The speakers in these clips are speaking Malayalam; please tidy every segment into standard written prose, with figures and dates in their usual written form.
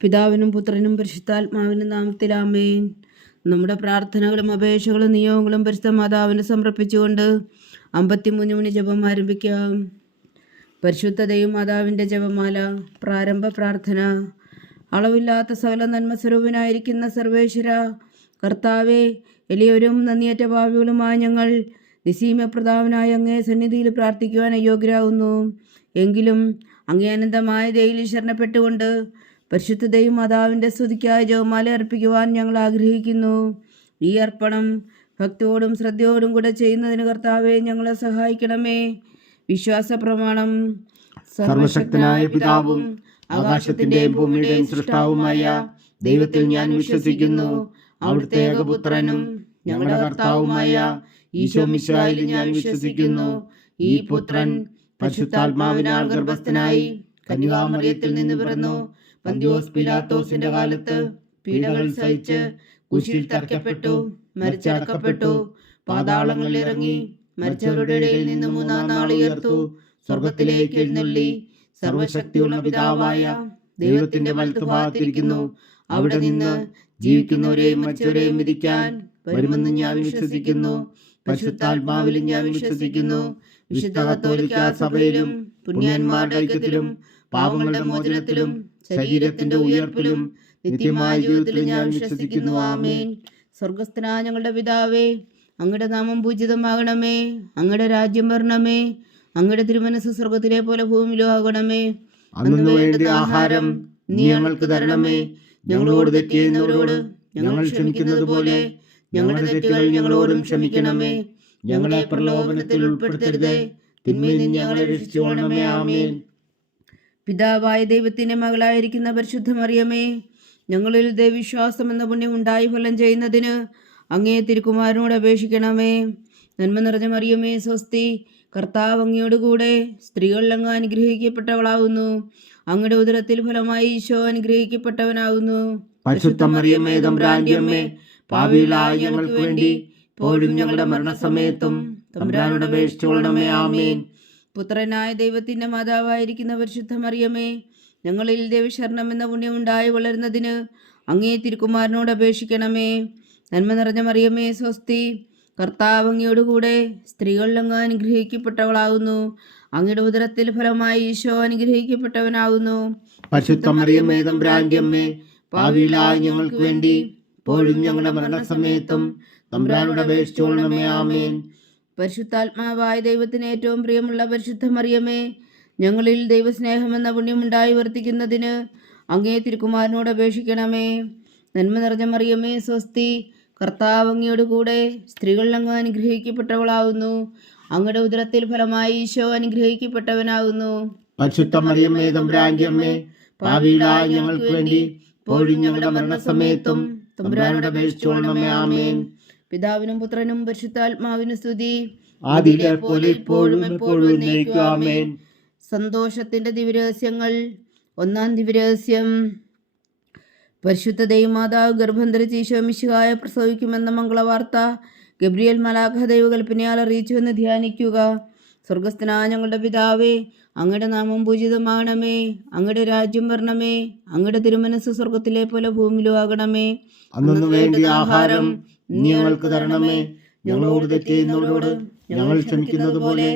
പിതാവിനും പുത്രനും പരിശുദ്ധാത്മാവിനും നാമത്തിൽ ആമേൻ. നമ്മുടെ പ്രാർത്ഥനകളും അപേക്ഷകളും നിയോഗങ്ങളും പരിശുദ്ധ മാതാവിന് സമർപ്പിച്ചുകൊണ്ട് 53 മണി ജപം ആരംഭിക്കാം. പരിശുദ്ധ ദൈവമാതാവിൻ്റെ ജപമാല. പ്രാരംഭ പ്രാർത്ഥന. അളവില്ലാത്ത സകല നന്മസ്വരൂപനായിരിക്കുന്ന സർവേശ്വര കർത്താവെ, എളിയവരും നന്ദിയേറ്റ ഭാവികളുമായ ഞങ്ങൾ നിസീമപ്രതാപനായ അങ്ങേ സന്നിധിയിൽ പ്രാർത്ഥിക്കുവാൻ അയോഗ്യരാകുന്നു. എങ്കിലും അങ്ങേ അനന്തമായ ദയയിൽ ശരണപ്പെട്ടുകൊണ്ട് പരിശുദ്ധ ദൈവമാതാവിൻ്റെ സ്തുതിക്കായി ജപമാല അർപ്പിക്കുവാൻ ഞങ്ങൾ ആഗ്രഹിക്കുന്നു. ഈ അർപ്പണം ഭക്തിയോടും ശ്രദ്ധയോടും കൂടെ ചെയ്യുന്നതിന് കർത്താവെ ഞങ്ങളെ സഹായിക്കണമേ. വിശ്വാസ പ്രമാണം. സർവശക്തനായ പിതാവും ആകാശത്തിന്റെയും ഭൂമിയുടെയും സൃഷ്ടാവുമായ ദൈവത്തിൽ ഞാൻ വിശ്വസിക്കുന്നു. അവിടുത്തെ ഏകപുത്രനും ഞങ്ങളുടെ കർത്താവുമായ ഈശോ മിശിഹായിൽ ഞാൻ വിശ്വസിക്കുന്നു. ഈ പുത്രൻ പരിശുദ്ധാത്മാവിനാൽ ഗർഭസ്ഥനായി കന്യകാമറിയത്തിൽ നിന്ന് പിറന്നു. പന്തിയോസ് പിലാത്തോസിന്റെ കാലത്ത് പീഡകൾ സഹിച്ച് കുരിശിൽ തറയ്ക്കപ്പെട്ടു, മരിച്ചടക്കപ്പെട്ടു, പാതാളങ്ങളിൽ ഇറങ്ങി, മരിച്ചവരുടെ ഇടയിൽ നിന്ന് 3-ാം നാൾ ഉയർത്തു, സ്വർഗത്തിലേക്ക് എഴുന്നള്ളി, സർവശക്തിയുള്ള പിതാവായ ദൈവത്തിന്റെ വലത്തുഭാഗത്തിരിക്കുന്നു. അവിടെ നിന്ന് ജീവിക്കുന്നവരെയും മരിച്ചവരെയും വിധിക്കാൻ വരുമെന്ന് ഞാൻ വിശ്വസിക്കുന്നു. പരിശുദ്ധാത്മാവിലും ഞാൻ വിശ്വസിക്കുന്നു. വിശുദ്ധ കത്തോലിക്കാ സഭയിലും പുണ്യന്മാരുടെ ഐക്യത്തിലും പാപങ്ങളുടെ മോചനത്തിലും ശരീരത്തിന്റെ ഉയർപ്പിലും നിത്യമായ ജീവിതത്തിലും ഞാൻ വിശ്വസിക്കുന്നു. ആമേൻ. സ്വർഗസ്ഥനായ ഞങ്ങളുടെ പിതാവേ, അങ്ങയുടെ നാമം പൂജിതമാകണമേ. അങ്ങയുടെ രാജ്യം വരണമേ. അങ്ങയുടെ തിരുമനസ്സ് സ്വർഗത്തിലെ പോലെ ഭൂമിയിലും ആകണമേ. അന്നു വേണ്ട ആഹാരം നീ ഞങ്ങൾക്ക് തരണമേ. ഞങ്ങളോട് തെറ്റ് ചെയ്യുന്നവരോട് ഞങ്ങൾ ക്ഷമിക്കുന്നത് പോലെ ഞങ്ങളുടെ തെറ്റുകൾ ഞങ്ങളോടും ക്ഷമിക്കണമേ. ഞങ്ങളെ പ്രലോഭനത്തിൽ ഉൾപ്പെടുത്തരുതേ, തിന്മയിൽ നിന്ന് ഞങ്ങളെ രക്ഷിച്ചുകൊള്ളണമേ. ആമേൻ. പിതാവായ ദൈവത്തിന്റെ മകളായിരിക്കുന്ന പരിശുദ്ധ മറിയമേ, ഞങ്ങളിൽ ദൈവവിശ്വാസം എന്ന പുണ്യം ഉണ്ടായി ഫലം ചെയ്യുന്നതിന് അങ്ങേ തിരുക്കുമാരനോട് അപേക്ഷിക്കണമേ. നന്മ നിറഞ്ഞ മറിയമേ സ്വസ്തി, കർത്താവ് അങ്ങയോടുകൂടെ സ്ത്രീകളിൽ അങ്ങ് അനുഗ്രഹിക്കപ്പെട്ടവളാകുന്നു. അങ്ങയുടെ ഉദരത്തിൽ ഫലമായി ഈശോ അനുഗ്രഹിക്കപ്പെട്ടവനാകുന്നു. പരിശുദ്ധ മറിയമേ തമ്പുരാന്റെ അമ്മേ, പാപികളായ ഞങ്ങൾക്ക് വേണ്ടി ഇപ്പോഴും ഞങ്ങളുടെ മരണസമയത്തും തമ്പുരാനോട് അപേക്ഷിച്ചുകൊള്ളണമേ. ആമേൻ. പുത്രനായ ദൈവത്തിന്റെ മാതാവായിരിക്കുന്ന പരിശുദ്ധ മറിയമേ, ഞങ്ങളിൽ ദൈവശരണം എന്ന പുണ്യം ഉണ്ടായി വളരുന്നതിന് അങ്ങേ തിരുക്കുമാരനോട് അപേക്ഷിക്കണമേ. നന്മ നിറഞ്ഞ മറിയമേ സ്വസ്തി, കർത്താവ് അങ്ങയോടുകൂടെ സ്ത്രീകളിൽ അങ്ങ് അനുഗ്രഹിക്കപ്പെട്ടവളാകുന്നു. അങ്ങയുടെ ഉദരത്തിൽ ഫലമായി ഈശോ അനുഗ്രഹിക്കപ്പെട്ടവനാകുന്നു. പരിശുദ്ധ മറിയമേ തമ്പുരാന്റെ അമ്മേ, പാപികളായ ഞങ്ങൾക്ക് വേണ്ടി ഇപ്പോഴും ഞങ്ങളുടെ മരണസമയത്തും തമ്പുരാനോട് അപേക്ഷിച്ചുകൊള്ളണമേ. ആമേൻ. പരിശുദ്ധാത്മാവായ ദൈവത്തിന് ഏറ്റവും പ്രിയമുള്ള പരിശുദ്ധ മറിയമേ, ഞങ്ങളിൽ ദൈവസ്നേഹം എന്ന പുണ്യം ഉണ്ടായി വർത്തിക്കുന്നതിന് അങ്ങേ തിരുക്കുമാരനോട് അപേക്ഷിക്കണമേ. നന്മ നിറഞ്ഞ മറിയമേ സ്വസ്തി, കർത്താവ് അങ്ങയോടുകൂടെ സ്ത്രീകളിൽ അങ്ങ് അനുഗ്രഹിക്കപ്പെട്ടവളാകുന്നു. അങ്ങയുടെ ഉദരത്തിൽ ഫലമായി ഈശോ അനുഗ്രഹിക്കപ്പെട്ടവനാകുന്നു. പരിശുദ്ധ മറിയമേ തമ്പുരാന്റെ അമ്മേ, പാപികളായ ഞങ്ങൾക്ക് വേണ്ടി ഇപ്പോഴും ഞങ്ങളുടെ മരണസമയത്തും തമ്പുരാനോട് അപേക്ഷിച്ചുകൊള്ളണമേ. ആമേൻ. പിതാവിനും പുത്രനും പരിശുദ്ധാത്മാവിനും സ്തുതി, ആദിയിലെ പോലെ ഇപ്പോഴും എപ്പോഴും എന്നേക്കും. ആമേൻ. സന്തോഷത്തിന്റെ ദിവ്യരഹസ്യങ്ങൾ. 1-ാം ദിവ്യരഹസ്യം. പരിശുദ്ധ ദൈവമാതാവ് ഗർഭം ധരിച്ച് ഈശോ മിശിഹായെ പ്രസവിക്കുമെന്ന മംഗളവാർത്ത ഗബ്രിയേൽ മാലാഖ ദൈവകൽപ്പനയാൽ അറിയിച്ചുവെന്ന് ധ്യാനിക്കുക. സ്വർഗസ്ഥനായ ഞങ്ങളുടെ പിതാവേ, അങ്ങയുടെ നാമം പൂജിതമാകണമേ. അങ്ങയുടെ രാജ്യം വരണമേ. അങ്ങയുടെ തിരുമനസ്സ് സ്വർഗത്തിലെ പോലെ ഭൂമിയിലും ആകണമേ. അന്നു വേണ്ട ആഹാരം നീ ഞങ്ങൾക്ക് തരണമേ. ഞങ്ങളോട് തെറ്റ് ചെയ്യുന്നവരോട് ഞങ്ങൾ ക്ഷമിക്കുന്നത് പോലെ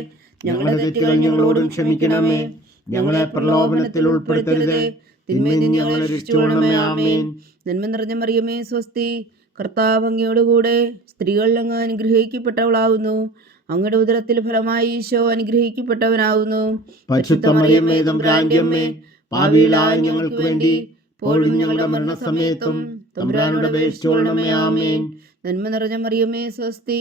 ഞങ്ങളുടെ തെറ്റുകൾ ഞങ്ങളോടും ക്ഷമിക്കണമേ. ഞങ്ങളെ പ്രലോഭനത്തിൽ ഉൾപ്പെടുത്തരുതേ, തിന്മയിൽ നിന്ന് ഞങ്ങളെ രക്ഷിച്ചുകൊള്ളണമേ. ആമേൻ. നന്മ നിറഞ്ഞ മറിയമേ സ്വസ്തി, കർത്താവ് അങ്ങയോടുകൂടെ സ്ത്രീകളിൽ അങ്ങ് അനുഗ്രഹിക്കപ്പെട്ടവളാകുന്നു. അങ്ങയുടെ ഉദരത്തിൽ ഫലമായി ഈശോ അനുഗ്രഹിക്കപ്പെട്ടവനാകുന്നു. പരിശുദ്ധ മറിയമേ തമ്പുരാന്റെ അമ്മേ, പാപികളായ ഞങ്ങൾക്ക് വേണ്ടി ഇപ്പോഴും ഞങ്ങളുടെ മരണസമയത്തും തമ്പുരാനോട് അപേക്ഷിച്ചുകൊള്ളണമേ. ആമേൻ. നന്മ നിറഞ്ഞ മറിയമേ സ്വസ്തി,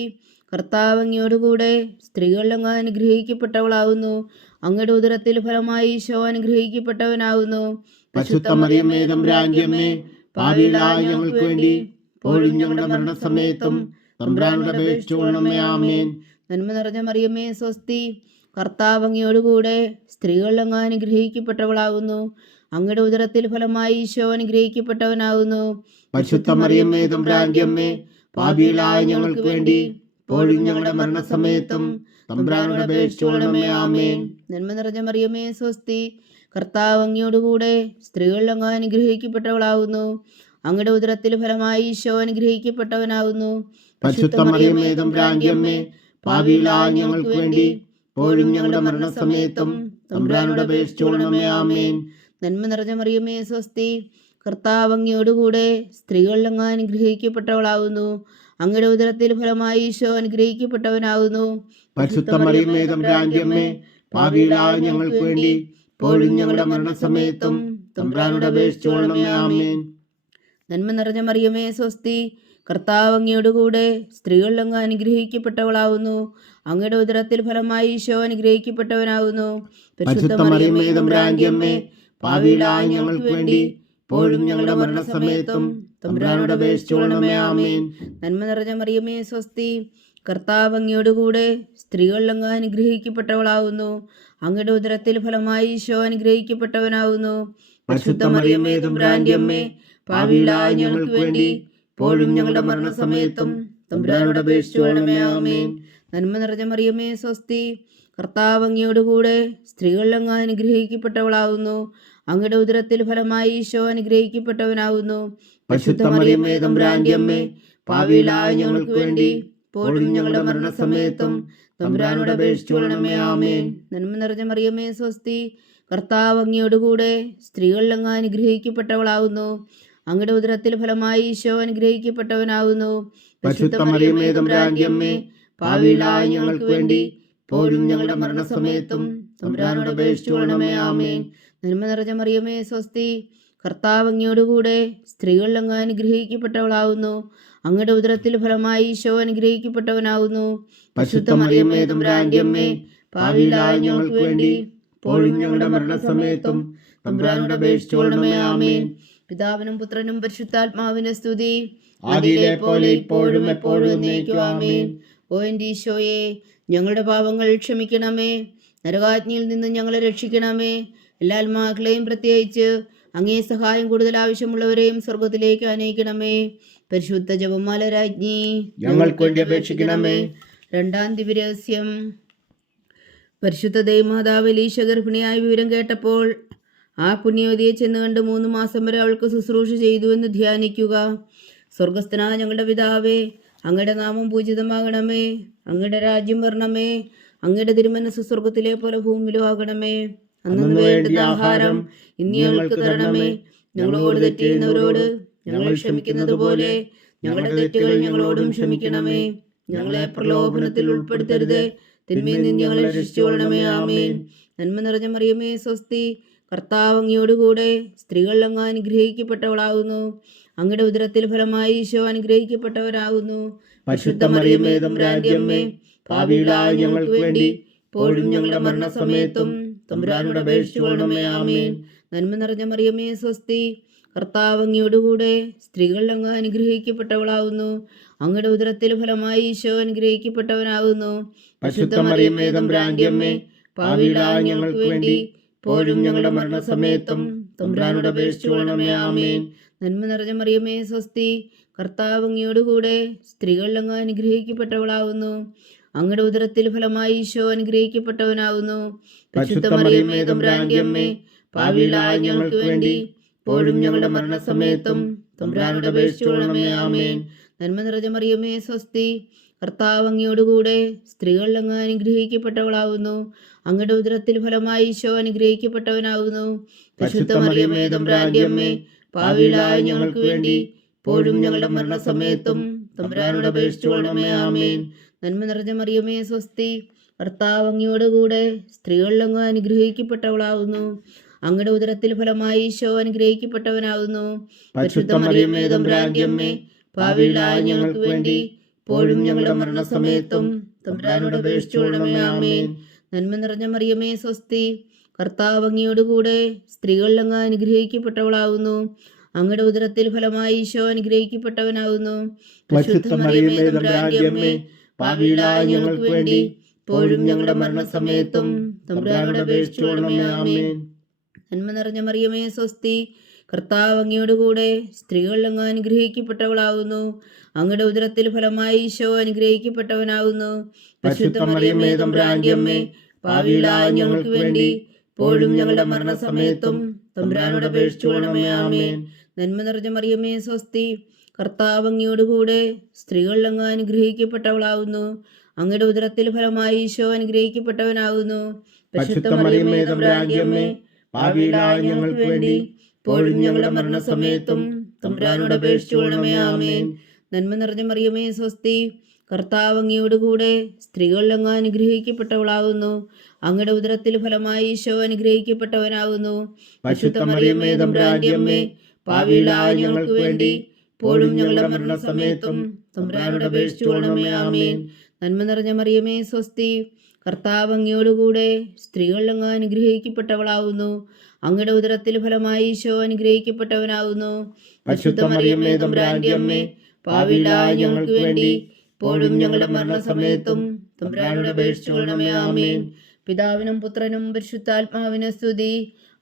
കർത്താവ് അങ്ങയോടുകൂടെ സ്ത്രീകളിൽ അങ്ങ് അനുഗ്രഹിക്കപ്പെട്ടവളാകുന്നു. അങ്ങയുടെ ഉദരത്തിൽ ഫലമായി ഈശോ അനുഗ്രഹിക്കപ്പെട്ടവനാകുന്നു. പരിശുദ്ധ മറിയമേ തമ്പുരാന്റെ അമ്മേ, പാപികളായ ഞങ്ങൾക്ക് വേണ്ടി ഇപ്പോഴും ഞങ്ങളുടെ മരണസമയത്തും തമ്പുരാനോട് അപേക്ഷിച്ചുകൊള്ളണമേ. ആമേൻ. നന്മ നിറഞ്ഞ മറിയമേ സ്വസ്തി, കർത്താവ് അങ്ങയോടുകൂടെ സ്ത്രീകളിൽ അങ്ങ് അനുഗ്രഹിക്കപ്പെട്ടവളാകുന്നു. അങ്ങയുടെ ഉദരത്തിൽ ഫലമായി ഈശോ അനുഗ്രഹിക്കപ്പെട്ടവനാകുന്നു. പരിശുദ്ധ മറിയമേ തമ്പുരാന്റെ അമ്മേ, പാപികളായ ഞങ്ങൾക്ക് വേണ്ടി ഇപ്പോഴും ഞങ്ങളുടെ മരണസമയത്തും തമ്പുരാനോട് അപേക്ഷിച്ചുകൊള്ളണമേ. ആമേൻ. നന്മ നിറഞ്ഞ മറിയമേ സ്വസ്തി, കർത്താവ് അങ്ങയോടുകൂടെ സ്ത്രീകളിൽ അങ്ങ് അനുഗ്രഹിക്കപ്പെട്ടവളാകുന്നു. അങ്ങയുടെ ഉദരത്തിൽ ഫലമായി ഈശോ അനുഗ്രഹിക്കപ്പെട്ടവനാകുന്നു. പരിശുദ്ധ മറിയമേ തമ്പുരാന്റെ അമ്മേ, പാപികളായ ഞങ്ങൾക്ക് വേണ്ടി ഇപ്പോഴും ഞങ്ങളുടെ മരണസമയത്തും തമ്പുരാനോട് അപേക്ഷിച്ചുകൊള്ളണമേ. ആമേൻ. നന്മ നിറഞ്ഞ മറിയമേ സ്വസ്തി, കർത്താവ് അങ്ങയോടുകൂടെ സ്ത്രീകളിൽ അങ്ങ് അനുഗ്രഹിക്കപ്പെട്ടവളാകുന്നു. അങ്ങയുടെ ഉദരത്തിൽ ഫലമായി ഈശോ അനുഗ്രഹിക്കപ്പെട്ടവനാകുന്നു. പരിശുദ്ധ മറിയമേ തമ്പുരാന്റെ അമ്മേ, പാപികളായ ഞങ്ങൾക്ക് വേണ്ടി ഇപ്പോഴും ഞങ്ങളുടെ മരണസമയത്തും തമ്പുരാനോട് അപേക്ഷിച്ചുകൊള്ളണമേ. ആമേൻ. നന്മ നിറഞ്ഞ മറിയമേ സ്വസ്തി, കർത്താവ് അങ്ങയോടുകൂടെ സ്ത്രീകളിൽ അങ്ങ് അനുഗ്രഹിക്കപ്പെട്ടവളാകുന്നു. അങ്ങയുടെ ഉദരത്തിൽ ഫലമായി ഈശോ അനുഗ്രഹിക്കപ്പെട്ടവനാകുന്നു. പരിശുദ്ധ മറിയമേ തമ്പുരാന്റെ അമ്മേ, പാപികളായ ഞങ്ങൾക്ക് വേണ്ടി ഇപ്പോഴും ഞങ്ങളുടെ മരണസമയത്തും തമ്പുരാനോട് അപേക്ഷിച്ചുകൊള്ളണമേ. ആമേൻ. നന്മ നിറഞ്ഞ മറിയമേ സ്വസ്തി, കർത്താവ് അങ്ങയോടുകൂടെ സ്ത്രീകളിൽ അങ്ങ് അനുഗ്രഹിക്കപ്പെട്ടവളാകുന്നു. അങ്ങയുടെ ഉദരത്തിൽ ഫലമായി ഈശോ അനുഗ്രഹിക്കപ്പെട്ടവനാകുന്നു. പരിശുദ്ധ മറിയമേ തമ്പുരാന്റെ അമ്മേ, പാപികളായ ഞങ്ങൾക്ക് വേണ്ടി ഇപ്പോഴും ഞങ്ങളുടെ മരണസമയത്തും തമ്പുരാനോട് അപേക്ഷിച്ചുകൊള്ളണമേ. ആമേൻ. നന്മ നിറഞ്ഞ മറിയമേ സ്വസ്തി, കർത്താവ് അങ്ങയോടുകൂടെ സ്ത്രീകളിൽ അങ്ങ് അനുഗ്രഹിക്കപ്പെട്ടവളാകുന്നു. അങ്ങയുടെ ഉദരത്തിൽ ഫലമായി ഈശോ അനുഗ്രഹിക്കപ്പെട്ടവനാകുന്നു. പരിശുദ്ധ മറിയമേ തമ്പുരാന്റെ അമ്മേ, പാപികളായ ഞങ്ങൾക്ക് വേണ്ടി ഇപ്പോഴും ഞങ്ങളുടെ മരണസമയത്തും തമ്പുരാനോട് അപേക്ഷിച്ചുകൊള്ളണമേ. ആമേൻ. നന്മ നിറഞ്ഞ മറിയമേ സ്വസ്തി, കർത്താവ് അങ്ങയോടുകൂടെ സ്ത്രീകളിൽ അങ്ങ് അനുഗ്രഹിക്കപ്പെട്ടവളാകുന്നു. അങ്ങയുടെ ഉദരത്തിൽ ഫലമായി ഈശോ അനുഗ്രഹിക്കപ്പെട്ടവനാകുന്നു. പരിശുദ്ധ മറിയമേ തമ്പുരാന്റെ അമ്മേ, പാപികളായ ഞങ്ങൾക്ക് വേണ്ടി ഇപ്പോഴും ഞങ്ങളുടെ മരണസമയത്തും തമ്പുരാനോട് അപേക്ഷിച്ചുകൊള്ളണമേ. ആമേൻ. നന്മ നിറഞ്ഞ മറിയമേ സ്വസ്തി, കർത്താവ് അങ്ങയോടുകൂടെ സ്ത്രീകളിൽ അങ്ങ് അനുഗ്രഹിക്കപ്പെട്ടവളാകുന്നു. അങ്ങയുടെ ഉദരത്തിൽ ഫലമായി ഈശോ അനുഗ്രഹിക്കപ്പെട്ടവനാകുന്നു. പരിശുദ്ധ മറിയമേ തമ്പുരാന്റെ അമ്മേ, പാപികളായ ഞങ്ങൾക്ക് വേണ്ടി ഇപ്പോഴും ഞങ്ങളുടെ മരണസമയത്തും തമ്പുരാനോട് അപേക്ഷിച്ചുകൊള്ളണമേ. ആമേൻ. പിതാവിനും പുത്രനും പരിശുദ്ധാത്മാവിന്റെ സ്തുതി, ആദിയിലെ പോലെ ഇപ്പോഴും എപ്പോഴും എന്നേക്കും. ആമേൻ. ഓ എൻ്റെ ഈശോയെ, ഞങ്ങളുടെ പാപങ്ങൾ ക്ഷമിക്കണമേ. നരകാജ്ഞയിൽ നിന്ന് ഞങ്ങളെ രക്ഷിക്കണമേ. എല്ലാ ആത്മാക്കളെയും പ്രത്യേകിച്ച് അങ്ങേ സഹായം കൂടുതൽ ആവശ്യമുള്ളവരെയും സ്വർഗത്തിലേക്ക് അനയിക്കണമേ. പരിശുദ്ധ ജപമാല രാജ്ഞി, ഞങ്ങൾക്ക് വേണ്ടി അപേക്ഷിക്കണമേ. രണ്ടാം ദിവ്യരഹസ്യം. പരിശുദ്ധ ദൈവമാതാവ് എലീശ ഗർഭിണിയായ വിവരം കേട്ടപ്പോൾ ആ പുണ്യവതിയെ ചെന്ന് കണ്ട് 3 മാസം വരെ അവൾക്ക് ശുശ്രൂഷ ചെയ്തുവെന്ന് ധ്യാനിക്കുക. സ്വർഗസ്ഥനായ ഞങ്ങളുടെ പിതാവേ, അങ്ങയുടെ നാമം പൂജിതമാകണമേ. അങ്ങയുടെ രാജ്യം വരണമേ. അങ്ങയുടെ തിരുമനസ്സ് സ്വർഗത്തിലെ പോലെ ഭൂമിയിലും ആകണമേ. അന്നു വേണ്ടുന്ന ആഹാരം ഇന്ന് ഞങ്ങൾക്ക് തരണമേ. ഞങ്ങളോട് തെറ്റ് ചെയ്യുന്നവരോട് ഞങ്ങൾ ക്ഷമിക്കുന്നത് പോലെ ഞങ്ങളുടെ തെറ്റുകൾ ഞങ്ങളോടും ക്ഷമിക്കണമേ. ഞങ്ങളെ പ്രലോഭനത്തിൽ ഉൾപ്പെടുത്തരുത്, തിന്മയിൽ നിന്ന് ഞങ്ങളെ രക്ഷിച്ചുകൊള്ളണമേ. ആമേൻ. നന്മ നിറഞ്ഞ മറിയമേ സ്വസ്തി, കർത്താവ് അങ്ങയോടുകൂടെ സ്ത്രീകളിൽ അങ്ങ് അനുഗ്രഹിക്കപ്പെട്ടവളാകുന്നു. അങ്ങയുടെ ഉദരത്തിൽ ഫലമായി ഈശോ അനുഗ്രഹിക്കപ്പെട്ടവരാകുന്നു. പരിശുദ്ധ മറിയമേ തമ്പുരാന്റെ അമ്മേ, പാപികളായ ഞങ്ങൾക്ക് വേണ്ടി ഇപ്പോഴും ഞങ്ങളുടെ മരണസമയത്തും തമ്പുരാനോട് അപേക്ഷിച്ചുകൊള്ളണമേ. ആമേൻ. നന്മ നിറഞ്ഞ മറിയമേ സ്വസ്തി, കർത്താവ് അങ്ങയോടുകൂടെ സ്ത്രീകളിൽ അങ്ങ് അനുഗ്രഹിക്കപ്പെട്ടവളാകുന്നു. അങ്ങയുടെ ഉദരത്തിൽ ഫലമായി ഈശോ അനുഗ്രഹിക്കപ്പെട്ടവനാകുന്നു. പരിശുദ്ധ മറിയമേ തമ്പുരാന്റെ അമ്മേ, പാപികളായ ഞങ്ങൾക്ക് വേണ്ടി ഇപ്പോഴും ഞങ്ങളുടെ മരണസമയത്തും തമ്പുരാനോട് അപേക്ഷിച്ചുകൊള്ളണമേ. ആമേൻ. നന്മ നിറഞ്ഞ മറിയമേ സ്വസ്തി, കർത്താവ് അങ്ങയോടുകൂടെ സ്ത്രീകളിൽ അങ്ങ് അനുഗ്രഹിക്കപ്പെട്ടവളാകുന്നു. അങ്ങയുടെ ഉദരത്തിൽ ഫലമായി ഈശോ അനുഗ്രഹിക്കപ്പെട്ടവനാകുന്നു. പരിശുദ്ധ മറിയമേ തമ്പുരാന്റെ അമ്മേ, പാപികളായ ഞങ്ങൾക്ക് വേണ്ടി ഇപ്പോഴും ഞങ്ങളുടെ മരണസമയത്തും തമ്പുരാനോട് അപേക്ഷിച്ചുകൊള്ളണമേ. ആമേൻ. നന്മ നിറഞ്ഞ മറിയമേ സ്വസ്തി, കർത്താവ് അങ്ങയോടുകൂടെ സ്ത്രീകളിൽ അങ്ങ് അനുഗ്രഹിക്കപ്പെട്ടവളാകുന്നു. അങ്ങയുടെ ഉദരത്തിൽ ഫലമായി ഈശോ അനുഗ്രഹിക്കപ്പെട്ടവനാകുന്നു. പരിശുദ്ധ മറിയമേ തമ്പുരാന്റെ അമ്മേ, പാപികളായ ഞങ്ങൾക്ക് വേണ്ടി ഇപ്പോഴും ഞങ്ങളുടെ മരണസമയത്തും തമ്പുരാനോട് അപേക്ഷിച്ചുകൊള്ളണമേ. ആമേൻ. നന്മ നിറഞ്ഞ മറിയമേ സ്വസ്തി, കർത്താവ് അങ്ങയോടുകൂടെ സ്ത്രീകളിൽ അങ്ങ് അനുഗ്രഹിക്കപ്പെട്ടവളാകുന്നു. അങ്ങയുടെ ഉദരത്തിൽ ഫലമായി ഈശോ അനുഗ്രഹിക്കപ്പെട്ടവനാകുന്നു. പരിശുദ്ധ മറിയമേ തമ്പുരാന്റെ അമ്മേ, പാപികളായ ഞങ്ങൾക്ക് വേണ്ടി ഇപ്പോഴും ഞങ്ങളുടെ മരണസമയത്തും തമ്പുരാനോട് അപേക്ഷിച്ചുകൊള്ളണമേ. ആമേൻ. നന്മ നിറഞ്ഞ മറിയമേ സ്വസ്തി, കർത്താവ് അങ്ങയോടുകൂടെ സ്ത്രീകളിൽ അങ്ങ് അനുഗ്രഹിക്കപ്പെട്ടവളാകുന്നു. അങ്ങയുടെ ഉദരത്തിൽ ഫലമായി ഈശോ അനുഗ്രഹിക്കപ്പെട്ടവനാകുന്നു. പരിശുദ്ധ മറിയമേ തമ്പുരാന്റെ അമ്മേ, പാപികളായ ഞങ്ങൾക്ക് വേണ്ടി ഇപ്പോഴും ഞങ്ങളുടെ മരണസമയത്തും തമ്പുരാനോട് അപേക്ഷിച്ചുകൊള്ളണമേ. ആമേൻ. നന്മ നിറഞ്ഞ മറിയമേ സ്വസ്തി, കർത്താവ് അങ്ങയോടുകൂടെ സ്ത്രീകളിൽ അങ്ങ് അനുഗ്രഹിക്കപ്പെട്ടവളാകുന്നു. അങ്ങയുടെ ഉദരത്തിൽ ഫലമായി ഈശോ അനുഗ്രഹിക്കപ്പെട്ടവനാകുന്നു. പരിശുദ്ധ മറിയമേ തമ്പുരാന്റെ അമ്മേ, പാപികളായ ഞങ്ങൾക്ക് വേണ്ടി ഇപ്പോഴും ഞങ്ങളുടെ മരണസമയത്തും തമ്പുരാനോട് അപേക്ഷിച്ചുകൊള്ളണമേ. ആമേൻ. നന്മ നിറഞ്ഞ മറിയമേ സ്വസ്തി, കർത്താവ് അങ്ങയോടുകൂടെ സ്ത്രീകളിൽ അങ്ങ് അനുഗ്രഹിക്കപ്പെട്ടവളാവുന്നു. അങ്ങയുടെ ഉദരത്തിൽ ഫലമായി ഈശോ അനുഗ്രഹിക്കപ്പെട്ടവനാകുന്നു. പരിശുദ്ധ മറിയമേ തമ്പുരാന്റെ അമ്മേ, പാപികളായ ഞങ്ങൾക്ക് വേണ്ടി ഇപ്പോഴും ഞങ്ങളുടെ മരണസമയത്തും തമ്പുരാനോട് അപേക്ഷിച്ചുകൊള്ളണമേ. ആമേൻ. നന്മ നിറഞ്ഞ മറിയമേ സ്വസ്തി, കർത്താവ് അങ്ങയോടുകൂടെ സ്ത്രീകളിൽ അങ്ങ് അനുഗ്രഹിക്കപ്പെട്ടവളാകുന്നു. അങ്ങയുടെ ഉദരത്തിൽ ഫലമായി ഈശോ അനുഗ്രഹിക്കപ്പെട്ടവനാകുന്നു. പരിശുദ്ധ മറിയമേ തമ്പുരാന്റെ അമ്മേ, പാപികളായ ഞങ്ങൾക്ക് വേണ്ടി ഇപ്പോഴും ഞങ്ങളുടെ മരണസമയത്തും തമ്പുരാനോട് അപേക്ഷിച്ചുകൊള്ളണമേ. ആമേൻ. നന്മ നിറഞ്ഞ മറിയമേ സ്വസ്തി, കർത്താവ് അങ്ങയോടുകൂടെ സ്ത്രീകളിൽ അങ്ങ് അനുഗ്രഹിക്കപ്പെട്ടവളാകുന്നു. അങ്ങയുടെ ഉദരത്തിൽ ഫലമായി ഈശോ അനുഗ്രഹിക്കപ്പെട്ടവനാകുന്നു. പരിശുദ്ധ മറിയമേ തമ്പുരാന്റെ അമ്മേ, പാപികളായ ഞങ്ങൾക്ക് വേണ്ടി ഇപ്പോഴും ഞങ്ങളുടെ മരണസമയത്തും തമ്പുരാനോട് അപേക്ഷിച്ചുകൊള്ളണമേ. ആമേൻ. പിതാവിനും പുത്രനും പരിശുദ്ധാത്മാവിനും സ്തുതി,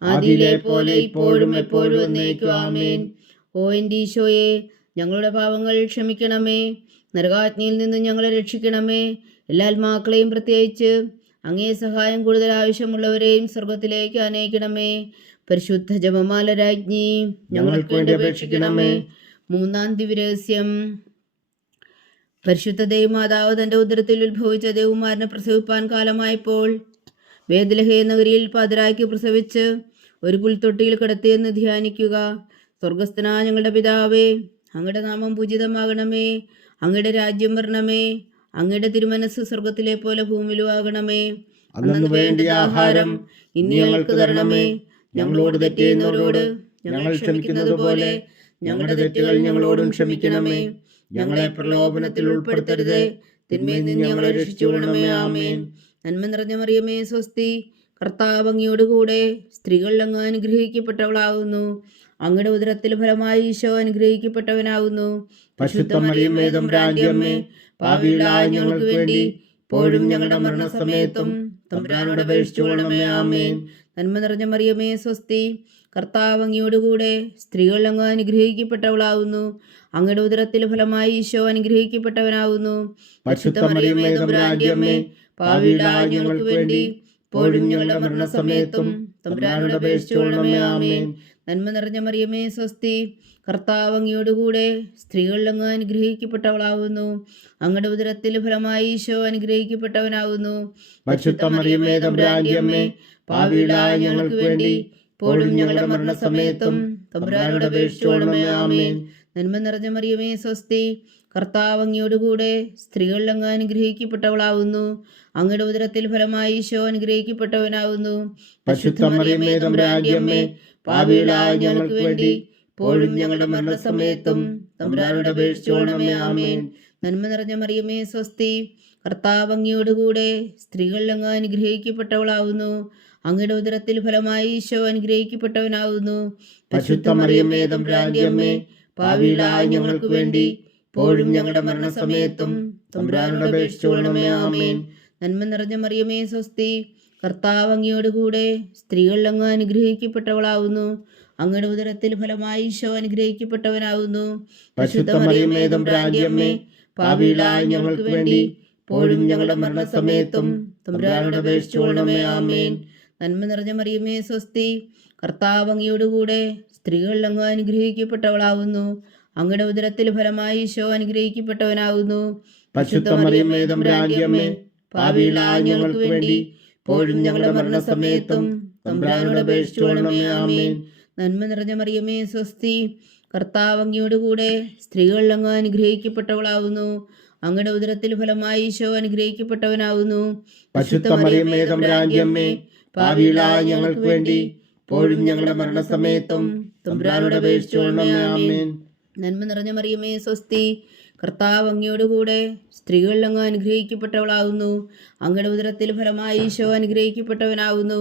ആദിയിലെ പോലെ ഇപ്പോഴും എപ്പോഴും എന്നേക്കും. ആമേൻ. ഓ എൻ്റെ ഈശോയെ, ഞങ്ങളുടെ പാപങ്ങൾ ക്ഷമിക്കണമേ, നരകാജ്ഞയിൽ നിന്ന് ഞങ്ങളെ രക്ഷിക്കണമേ. എല്ലാ ആത്മാക്കളെയും പ്രത്യേകിച്ച് അങ്ങേ സഹായം കൂടുതൽ ആവശ്യമുള്ളവരെയും സ്വർഗത്തിലേക്ക് അനയിക്കണമേ. പരിശുദ്ധ ജപമാല രാജ്ഞി, ഞങ്ങൾക്ക് വേണ്ടി അപേക്ഷിക്കണമേ. മൂന്നാം ദിവ്യരഹസ്യം. പരിശുദ്ധ ദൈവമാതാവ് തൻ്റെ ഉദരത്തിൽ ഉത്ഭവിച്ച ദേവകുമാരനെ പ്രസവിപ്പാൻ കാലമായപ്പോൾ ബേത്ലഹേം നഗരിയിൽ പാതിരായ്ക്ക് പ്രസവിച്ച് ഒരു പുൽത്തൊട്ടിയിൽ കിടത്തിയെന്ന് ധ്യാനിക്കുക. സ്വർഗസ്ഥനായ ഞങ്ങളുടെ പിതാവേ, അങ്ങയുടെ നാമം പൂജിതമാകണമേ. അങ്ങയുടെ രാജ്യം വരണമേ. അങ്ങയുടെ തിരുമനസ് സ്വർഗത്തിലെ പോലെ ഭൂമിയിലും ആകണമേ. അന്നു വേണ്ടിയ ആഹാരം ഇനി ഞങ്ങൾക്ക് തരണമേ. ഞങ്ങളോട് തെറ്റ് ചെയ്യുന്നവരോട് ഞങ്ങൾ ക്ഷമിക്കുന്നത് പോലെ ഞങ്ങളുടെ തെറ്റുകൾ ഞങ്ങളോടും ക്ഷമിക്കണമേ. ഞങ്ങളെ പ്രലോഭനത്തിൽ ഉൾപ്പെടുത്തരുതേ, തിന്മയിൽ നിന്ന് ഞങ്ങളെ രക്ഷിച്ചുകൊള്ളണമേ. ആമേൻ. നന്മ നിറഞ്ഞ മറിയമേ സ്വസ്തി, കർത്താവ് അങ്ങയോടുകൂടെ സ്ത്രീകളിൽ അങ്ങ് അനുഗ്രഹിക്കപ്പെട്ടവളാകുന്നു. അങ്ങയുടെ ഉദരത്തിൽ ഫലമായി ഈശോ അനുഗ്രഹിക്കപ്പെട്ടവനാകുന്നു. പരിശുദ്ധ മറിയമേ തമ്പുരാന്റെ അമ്മേ, പാപികളായ ഞങ്ങൾക്ക് വേണ്ടി ഇപ്പോഴും ഞങ്ങളുടെ മരണസമയത്തും തമ്പുരാനോട് അപേക്ഷിച്ചുകൊള്ളണമേ. ആമേൻ. നന്മ നിറഞ്ഞ മറിയമേ സ്വസ്തി, കർത്താവ് അങ്ങയോടുകൂടെ സ്ത്രീകളിൽ അങ്ങ് അനുഗ്രഹിക്കപ്പെട്ടവളാകുന്നു. അങ്ങയുടെ ഉദരത്തിൽ ഫലമായി ഈശോ അനുഗ്രഹിക്കപ്പെട്ടവനാകുന്നു. പരിശുദ്ധ മറിയമേ തമ്പുരാന്റെ അമ്മേ, പാപികളായ ഞങ്ങൾക്ക് വേണ്ടി ഇപ്പോഴും ഞങ്ങളുടെ മരണസമയത്തും തമ്പുരാനോട് അപേക്ഷിച്ചുകൊള്ളണമേ. ആമേൻ. നന്മ നിറഞ്ഞ മറിയമേ സ്വസ്തി, കർത്താവ് അങ്ങയോടുകൂടെ സ്ത്രീകളിൽ അങ്ങ് അനുഗ്രഹിക്കപ്പെട്ടവളാകുന്നു. അങ്ങയുടെ ഉദരത്തിൽ ഫലമായി ഈശോ അനുഗ്രഹിക്കപ്പെട്ടവനാകുന്നു. പരിശുദ്ധ മറിയമേ തമ്പുരാന്റെ അമ്മേ, പാപികളായ ഞങ്ങൾക്ക് വേണ്ടി ഇപ്പോഴും ഞങ്ങളുടെ മരണസമയത്തും തമ്പുരാനോട് അപേക്ഷിച്ചുകൊള്ളണമേ. ആമേൻ. നന്മ നിറഞ്ഞ മറിയമേ സ്വസ്തി, കർത്താവ് അങ്ങയോടുകൂടെ സ്ത്രീകളിൽ അങ്ങ് അനുഗ്രഹിക്കപ്പെട്ടവളാകുന്നു. അങ്ങയുടെ ഉദരത്തിൽ ഫലമായി ഈശോ അനുഗ്രഹിക്കപ്പെട്ടവനാകുന്നു. പരിശുദ്ധ മറിയമേ തമ്പുരാന്റെ അമ്മേ, പാപികളായ ഞങ്ങൾക്ക് വേണ്ടി ഇപ്പോഴും ഞങ്ങളുടെ മരണസമയത്തും തമ്പുരാനോട് അപേക്ഷിച്ചുകൊള്ളണമേ. ആമേൻ. നന്മ നിറഞ്ഞ മറിയമേ സ്വസ്തി, കർത്താവ് അങ്ങയോടുകൂടെ സ്ത്രീകളിൽ അങ്ങ് അനുഗ്രഹിക്കപ്പെട്ടവളാകുന്നു. അങ്ങയുടെ ഉദരത്തിൽ ഫലമായി ഈശോ അനുഗ്രഹിക്കപ്പെട്ടവനാകുന്നു. പരിശുദ്ധ മറിയമേ തമ്പുരാന്റെ അമ്മേ, പാപികളായ ഞങ്ങൾക്ക് വേണ്ടി ഇപ്പോഴും ഞങ്ങളുടെ മരണസമയത്തും തമ്പുരാനോട് അപേക്ഷിച്ചുകൊള്ളണമേ. ആമേൻ. നന്മ നിറഞ്ഞ മറിയമേ സ്വസ്തി, കർത്താവ് അങ്ങയോടുകൂടെ സ്ത്രീകളിൽ അങ്ങ് അനുഗ്രഹിക്കപ്പെട്ടവളാകുന്നു. അങ്ങയുടെ ഉദരത്തിൽ ഫലമായി ഈശോ അനുഗ്രഹിക്കപ്പെട്ടവനാകുന്നു. പരിശുദ്ധ മറിയമേ തമ്പുരാന്റെ അമ്മേ, പാപികളായ ഞങ്ങൾക്ക് വേണ്ടി ഇപ്പോഴും ഞങ്ങളുടെ മരണസമയത്തും തമ്പുരാനോട് അപേക്ഷിച്ചുകൊള്ളണമേ. ആമേൻ. നന്മ നിറഞ്ഞ മറിയമേ സ്വസ്തി, കർത്താവ് അങ്ങയോടുകൂടെ സ്ത്രീകളിൽ അങ്ങ് അനുഗ്രഹിക്കപ്പെട്ടവളാകുന്നു. അങ്ങയുടെ ഉദരത്തിൽ ഫലമായി ഈശോ അനുഗ്രഹിക്കപ്പെട്ടവനാകുന്നു. പരിശുദ്ധ മറിയമേ തമ്പുരാന്റെ അമ്മേ, പാപികളായ ഞങ്ങൾക്ക് വേണ്ടി ഇപ്പോഴും ഞങ്ങളുടെ മരണസമയത്തും തമ്പുരാനോട് അപേക്ഷിച്ചുകൊള്ളണമേ. ആമേൻ. നന്മ നിറഞ്ഞ മറിയമേ സ്വസ്തി, കർത്താവ് അങ്ങയോടുകൂടെ സ്ത്രീകളിൽ അങ്ങ് അനുഗ്രഹിക്കപ്പെട്ടവളാകുന്നു. അങ്ങയുടെ ഉദരത്തിൽ ഫലമായി ഈശോ അനുഗ്രഹിക്കപ്പെട്ടവനാകുന്നു. പരിശുദ്ധ മറിയമേ തമ്പുരാന്റെ അമ്മേ, പാപികളായ ഞങ്ങൾക്ക് വേണ്ടി ഇപ്പോഴും ഞങ്ങളുടെ മരണസമയത്തും തമ്പുരാനോട് അപേക്ഷിച്ചുകൊള്ളണമേ. ആമേൻ. നന്മ നിറഞ്ഞ മറിയമേ സ്വസ്തി, കർത്താവ് അങ്ങയോടുകൂടെ സ്ത്രീകളിൽ അങ്ങ് അനുഗ്രഹിക്കപ്പെട്ടവളാകുന്നു. അങ്ങയുടെ ഉദരത്തിൽ ഫലമായി ഈശോ അനുഗ്രഹിക്കപ്പെട്ടവനാകുന്നു.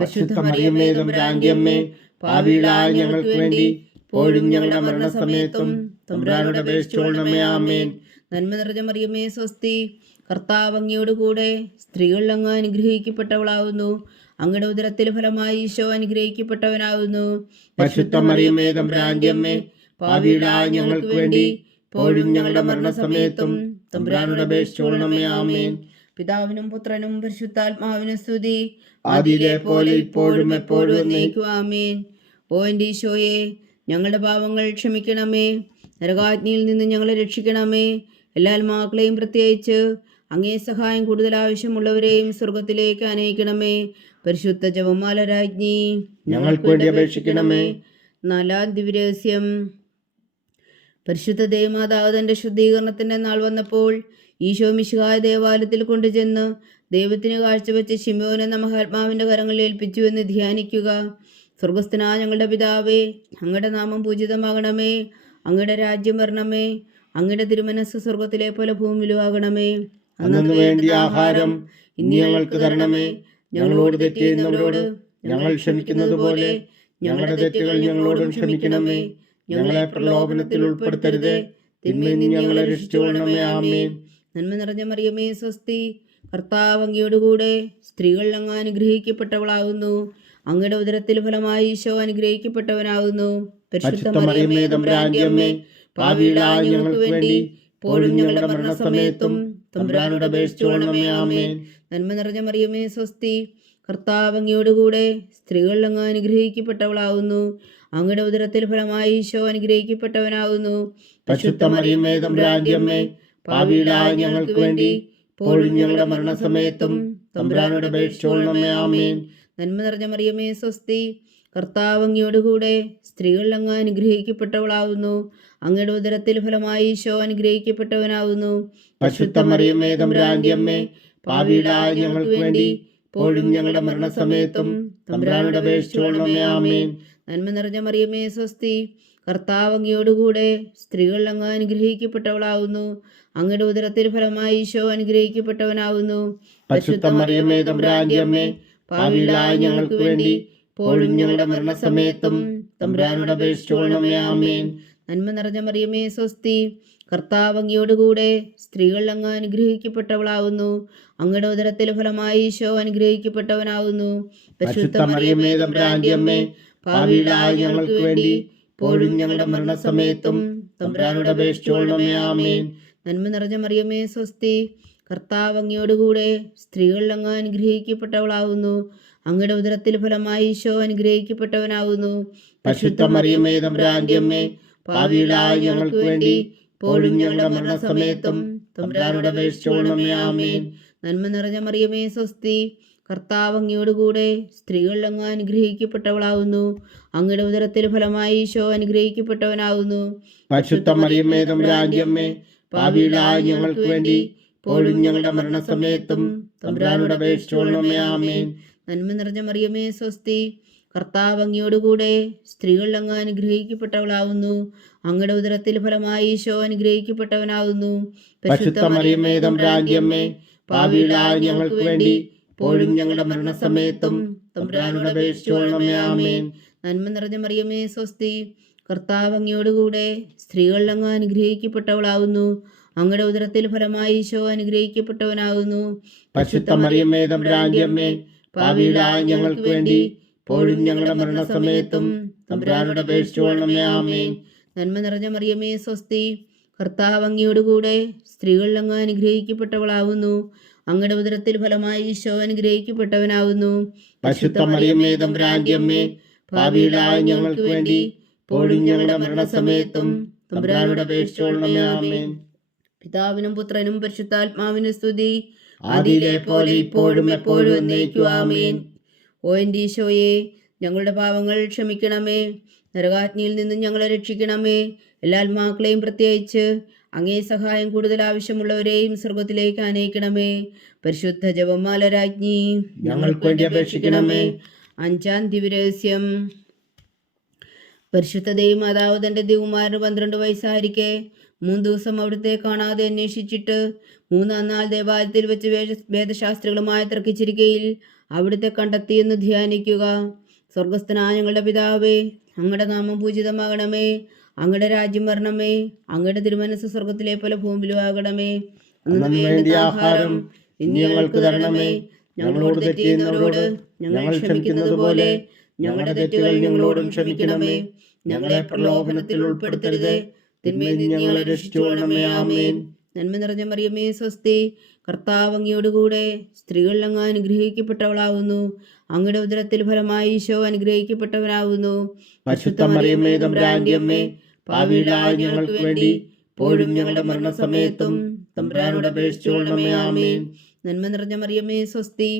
പരിശുദ്ധ മറിയമേ തമ്പുരാന്റെ അമ്മേ, പാപികളായ ഞങ്ങൾക്ക് വേണ്ടി ഇപ്പോഴും ഞങ്ങളുടെ മരണസമയത്തും തമ്പുരാനോട് അപേക്ഷിച്ചുകൊള്ളണമേ. ആമേൻ. നന്മ നിറഞ്ഞ മറിയമേ സ്വസ്തി, കർത്താവ് അങ്ങയോടുകൂടെ സ്ത്രീകളിൽ അങ്ങ് അനുഗ്രഹിക്കപ്പെട്ടവളാകുന്നു. അങ്ങയുടെ ഉദരത്തിൽ ഫലമായി ഈശോ അനുഗ്രഹിക്കപ്പെട്ടവനാകുന്നു. പരിശുദ്ധ മറിയമേ തമ്പുരാന്റെ അമ്മേ, പാപികളായ ഞങ്ങൾക്ക് വേണ്ടി ഇപ്പോഴും ഞങ്ങളുടെ മരണസമയത്തും തമ്പുരാനോട് അപേക്ഷിച്ചുകൊള്ളണമേ. ആമേൻ. പിതാവിനും പുത്രനും പരിശുദ്ധാത്മാവിനും സ്തുതി. ആദിയിലെ പോലെ ഇപ്പോഴും എപ്പോഴും എന്നേക്കും ആമേൻ. ഓ എൻ്റെ ഈശോയെ, ഞങ്ങളുടെ പാപങ്ങൾ ക്ഷമിക്കണമേ. നരകാഗ്നിയിൽ നിന്ന് ഞങ്ങളെ രക്ഷിക്കണമേ. എല്ലാ ആത്മാക്കളെയും പ്രത്യേകിച്ച് അങ്ങേ സഹായം കൂടുതൽ ആവശ്യമുള്ളവരെയും സ്വർഗത്തിലേക്ക് അനയിക്കണമേ. പരിശുദ്ധ ജപമാല രാജ്ഞി, ഞങ്ങൾക്ക് വേണ്ടി അപേക്ഷിക്കണമേ. നാലാം ദിവ്യരഹസ്യം. പരിശുദ്ധ ദൈവമാതാവ് തൻ്റെ ശുദ്ധീകരണത്തിൻ്റെ നാൾ വന്നപ്പോൾ ഈശോ മിശിഹായ ദേവാലയത്തിൽ കൊണ്ടുചെന്ന് ദൈവത്തിന് കാഴ്ചവെച്ച് ശിമോൻ എന്ന മഹാത്മാവിൻ്റെ കരങ്ങളിൽ ഏൽപ്പിച്ചു എന്ന് ധ്യാനിക്കുക. സ്വർഗസ്ഥനായ ഞങ്ങളുടെ പിതാവേ, അങ്ങയുടെ നാമം പൂജിതമാകണമേ. അങ്ങയുടെ രാജ്യം വരണമേ. അങ്ങയുടെ തിരുമനസ് സ്വർഗത്തിലെ പോലെ ഭൂമിയിലും ആകണമേ. അന്നു വേണ്ടിയ ആഹാരം ഇന്ന് ഞങ്ങൾക്ക് തരണമേ. ഞങ്ങളോട് തെറ്റ് ചെയ്യുന്നവരോട് ഞങ്ങൾ ക്ഷമിക്കുന്നത് പോലെ ഞങ്ങളുടെ തെറ്റുകൾ ഞങ്ങളോടും ക്ഷമിക്കണമേ. ഞങ്ങളെ പ്രലോഭനത്തിൽ ഉൾപ്പെടുത്തരുതേ, തിന്മയിൽ നിന്ന് ഞങ്ങളെ രക്ഷിച്ചുകൊള്ളണമേ. ആമേൻ. നന്മ നിറഞ്ഞ മറിയമേ, സ്വസ്തി. കർത്താവ് അങ്ങയോടുകൂടെ സ്ത്രീകൾ അങ്ങ് അനുഗ്രഹിക്കപ്പെട്ടവളാകുന്നു. അങ്ങയുടെ ഉദരത്തിൽ ഫലമായി ഈശോ അനുഗ്രഹിക്കപ്പെട്ടവനാകുന്നു. പരിശുദ്ധ മറിയമേ, തമ്പുരാന്റെ അമ്മേ, പാപികളായ ഞങ്ങൾക്ക് വേണ്ടി ഇപ്പോഴും ഞങ്ങളുടെ മരണസമയത്തും തമ്പുരാനോട് അപേക്ഷിച്ചുകൊള്ളണമേ. ആമേൻ. നന്മ നിറഞ്ഞ മറിയമേ, സ്വസ്തി. കർത്താവ് അങ്ങയോടുകൂടെ സ്ത്രീകൾ അങ്ങ് അനുഗ്രഹിക്കപ്പെട്ടവളാകുന്നു. അങ്ങയുടെ ഉദരത്തിൽ ഫലമായി ഈശോ അനുഗ്രഹിക്കപ്പെട്ടവനാകുന്നു. പരിശുദ്ധ മറിയമേ, തമ്പുരാന്റെ അമ്മേ, പാപികളായ ഞങ്ങൾക്ക് വേണ്ടി ഇപ്പോഴും ഞങ്ങളുടെ മരണസമയത്തും തമ്പുരാനോട് അപേക്ഷിച്ചുകൊള്ളണമേ. ആമേൻ. നന്മ നിറഞ്ഞ മറിയമേ, സ്വസ്തി. കർത്താവ് അങ്ങയോടുകൂടെ സ്ത്രീകൾ അങ്ങ് അനുഗ്രഹിക്കപ്പെട്ടവളാകുന്നു. അങ്ങയുടെ ഉദരത്തിൽ ഫലമായി ഈശോ അനുഗ്രഹിക്കപ്പെട്ടവനാകുന്നു. പരിശുദ്ധ മറിയമേ, തമ്പുരാന്റെ അമ്മേ, പാപികളായ ഞങ്ങൾക്ക് വേണ്ടി ഇപ്പോഴും ഞങ്ങളുടെ മരണസമയത്തും തമ്പുരാനോട് അപേക്ഷിച്ചുകൊള്ളണമേ. ആമേൻ. നന്മ നിറഞ്ഞ മറിയമേ, സ്വസ്തി. കർത്താവ് അങ്ങയോടുകൂടെ സ്ത്രീകൾ അങ്ങ് അനുഗ്രഹിക്കപ്പെട്ടവളാകുന്നു. അങ്ങയുടെ ഉദരത്തിൽ ഫലമായി ഈശോ അനുഗ്രഹിക്കപ്പെട്ടവനാകുന്നു. പരിശുദ്ധ മറിയമേ, തമ്പുരാന്റെ അമ്മേ, പാപികളായ ഞങ്ങൾക്ക് വേണ്ടി ഇപ്പോഴും ഞങ്ങളുടെ മരണസമയത്തും തമ്പുരാനോട് അപേക്ഷിച്ചുകൊള്ളണമേ. ആമേൻ. നന്മ നിറഞ്ഞ മറിയമേ, സ്വസ്തി. കർത്താവ് അങ്ങയോടുകൂടെ സ്ത്രീകൾ അങ്ങ് അനുഗ്രഹിക്കപ്പെട്ടവളാകുന്നു. അങ്ങയുടെ ഉദരത്തിൽ ഫലമായി ഈശോ അനുഗ്രഹിക്കപ്പെട്ടവനാകുന്നു. പരിശുദ്ധ മറിയമേ, തമ്പുരാന്റെ അമ്മേ, പാപികളായ ഞങ്ങൾക്ക് വേണ്ടി ഇപ്പോഴും ഞങ്ങളുടെ മരണസമയത്തും തമ്പുരാനോട് അപേക്ഷിച്ചുകൊള്ളണമേ. ആമേൻ. നന്മ നിറഞ്ഞ മറിയമേ, സ്വസ്തി. കർത്താവ് അങ്ങയോടുകൂടെ സ്ത്രീകൾ അങ്ങ് അനുഗ്രഹിക്കപ്പെട്ടവളാകുന്നു. അങ്ങയുടെ ഉദരത്തിൽ ഫലമായി ഈശോ അനുഗ്രഹിക്കപ്പെട്ടവനാകുന്നു. പരിശുദ്ധ മറിയമേ, തമ്പുരാന്റെ അമ്മേ, പാപികളായ ഞങ്ങൾക്ക് വേണ്ടി ഇപ്പോഴും ഞങ്ങളുടെ മരണസമയത്തും തമ്പുരാനോട് അപേക്ഷിച്ചുകൊള്ളണമേ. ആമേൻ. നന്മ നിറഞ്ഞ മറിയമേ, സ്വസ്തി. കർത്താവ് അങ്ങയോടുകൂടെ സ്ത്രീകൾ അങ്ങ് അനുഗ്രഹിക്കപ്പെട്ടവളാകുന്നു. അങ്ങയുടെ ഉദരത്തിൽ ഫലമായി ഈശോ അനുഗ്രഹിക്കപ്പെട്ടവനാകുന്നു. പരിശുദ്ധ മറിയമേ, തമ്പുരാന്റെ അമ്മേ, പാപികളായ ഞങ്ങൾക്ക് വേണ്ടി ഇപ്പോഴും ഞങ്ങളുടെ മരണസമയത്തും തമ്പുരാനോട് അപേക്ഷിച്ചുകൊള്ളണമേ. ആമേൻ. നന്മ നിറഞ്ഞ മറിയമേ, സ്വസ്തി. കർത്താവ് അങ്ങയോടുകൂടെ സ്ത്രീകൾ അങ്ങ് അനുഗ്രഹിക്കപ്പെട്ടവളാകുന്നു. അങ്ങയുടെ ഉദരത്തിൽ ഫലമായി ഈശോ അനുഗ്രഹിക്കപ്പെട്ടവനാകുന്നു. പരിശുദ്ധ മറിയമേ, തമ്പുരാന്റെ അമ്മേ, പാപികളായ ഞങ്ങൾക്ക് വേണ്ടി ഇപ്പോഴും ഞങ്ങളുടെ മരണസമയത്തും തമ്പുരാനോട് അപേക്ഷിച്ചുകൊള്ളണമേ. ആമേൻ. നന്മ നിറഞ്ഞ മറിയമേ, സ്വസ്തി. കർത്താവ് അങ്ങയോടുകൂടെ സ്ത്രീകൾ അങ്ങ് അനുഗ്രഹിക്കപ്പെട്ടവളാകുന്നു. അങ്ങയുടെ ഉദരത്തിൽ ഫലമായി ഈശോ അനുഗ്രഹിക്കപ്പെട്ടവനാകുന്നു. പരിശുദ്ധ മറിയമേ, തമ്പുരാന്റെ അമ്മേ, പാപികളായ ഞങ്ങൾക്ക് വേണ്ടി ഇപ്പോഴും ഞങ്ങളുടെ മരണസമയത്തും തമ്പുരാനോട് അപേക്ഷിച്ചുകൊള്ളണമേ. ആമേൻ. നന്മ നിറഞ്ഞ മറിയമേ, സ്വസ്തി. കർത്താവ് അങ്ങയോടുകൂടെ സ്ത്രീകൾ അങ്ങ് അനുഗ്രഹിക്കപ്പെട്ടവളാകുന്നു. അങ്ങയുടെ ഉദരത്തിൽ ഫലമായി ഈശോ അനുഗ്രഹിക്കപ്പെട്ടവനാകുന്നു. പരിശുദ്ധ മറിയമേ, തമ്പുരാന്റെ അമ്മേ, പാപികളായ ഞങ്ങൾക്ക് വേണ്ടി ഇപ്പോഴും ഞങ്ങളുടെ മരണസമയത്തും തമ്പുരാനോട് അപേക്ഷിച്ചുകൊള്ളണമേ. ആമേൻ. പിതാവിനും പുത്രനും പരിശുദ്ധാത്മാവിനും സ്തുതി. ആദിയിലെ പോലെ ഇപ്പോഴും എപ്പോഴും എന്നേക്കും. ആമേൻ. ഓ എൻ്റെ ഈശോയെ, ഞങ്ങളുടെ പാപങ്ങൾ ക്ഷമിക്കണമേ. നരകാഗ്നിയിൽ നിന്നും ഞങ്ങളെ രക്ഷിക്കണമേ. എല്ലാ ആത്മാക്കളെയും പ്രത്യേകിച്ച് അങ്ങേ സഹായം കൂടുതൽ ആവശ്യമുള്ളവരെയും സ്വർഗത്തിലേക്ക് അനയിക്കണമേ. പരിശുദ്ധ ജപമാല രാജ്ഞി, ഞങ്ങൾക്ക് വേണ്ടി അപേക്ഷിക്കണമേ. അഞ്ചാം ദിവ്യരഹസ്യം. പരിശുദ്ധ ദൈവമാതാവ് തൻ്റെ ദിവകുമാരന് 12 വയസ്സായിരിക്കെ 3 ദിവസം അവിടുത്തെ കാണാതെ അന്വേഷിച്ചിട്ട് 3-ാം നാൾ ദേവാലയത്തിൽ വെച്ച് വേദശാസ്ത്രികളുമായി തർക്കിച്ചിരിക്കയിൽ അവിടുത്തെ കണ്ടെത്തിയെന്ന് ധ്യാനിക്കുക. സ്വർഗസ്ഥനായ ഞങ്ങളുടെ പിതാവേ, അങ്ങയുടെ നാമം പൂജിതമാകണമേ. അങ്ങയുടെ രാജ്യം വരണമേ. അങ്ങയുടെ തിരുമനസ് സ്വർഗത്തിലെ പോലെ ഭൂമിയിലും ആകണമേ. അന്നു വേണ്ടിയ ആഹാരം ഇന്ന് ഞങ്ങൾക്ക് തരണമേ. ഞങ്ങളോട് തെറ്റ് ചെയ്യുന്നവരോട് ഞങ്ങൾ ക്ഷമിക്കുന്നത് പോലെ ഞങ്ങളുടെ തെറ്റുകൾ ഞങ്ങളോടും ക്ഷമിക്കണമേ. ഞങ്ങളെ പ്രലോഭനത്തിൽ ഉൾപ്പെടുത്തരുതേ, തിന്മയിൽ നിന്ന് ഞങ്ങളെ രക്ഷിച്ചുകൊള്ളണമേ. ആമേൻ. നന്മ നിറഞ്ഞ മറിയമേ സ്വസ്തി, കർത്താവ് അങ്ങയോടുകൂടെ സ്ത്രീകൾ അങ്ങ് അനുഗ്രഹിക്കപ്പെട്ടവളാവുന്നു. അങ്ങയുടെ ഉദരത്തിൽ ഫലമായി ഈശോ അനുഗ്രഹിക്കപ്പെട്ടവനാവുന്നു. പരിശുദ്ധ മറിയമേ തമ്പുരാന്റെ അമ്മേ, പാപികളായ ഞങ്ങൾക്ക് വേണ്ടി ഇപ്പോഴും ഞങ്ങളുടെ മരണസമയത്തും തമ്പുരാനോട് അപേക്ഷിച്ചുകൊള്ളണമേ. ആമേൻ. നന്മ നിറഞ്ഞ മറിയമേ സ്വസ്തി,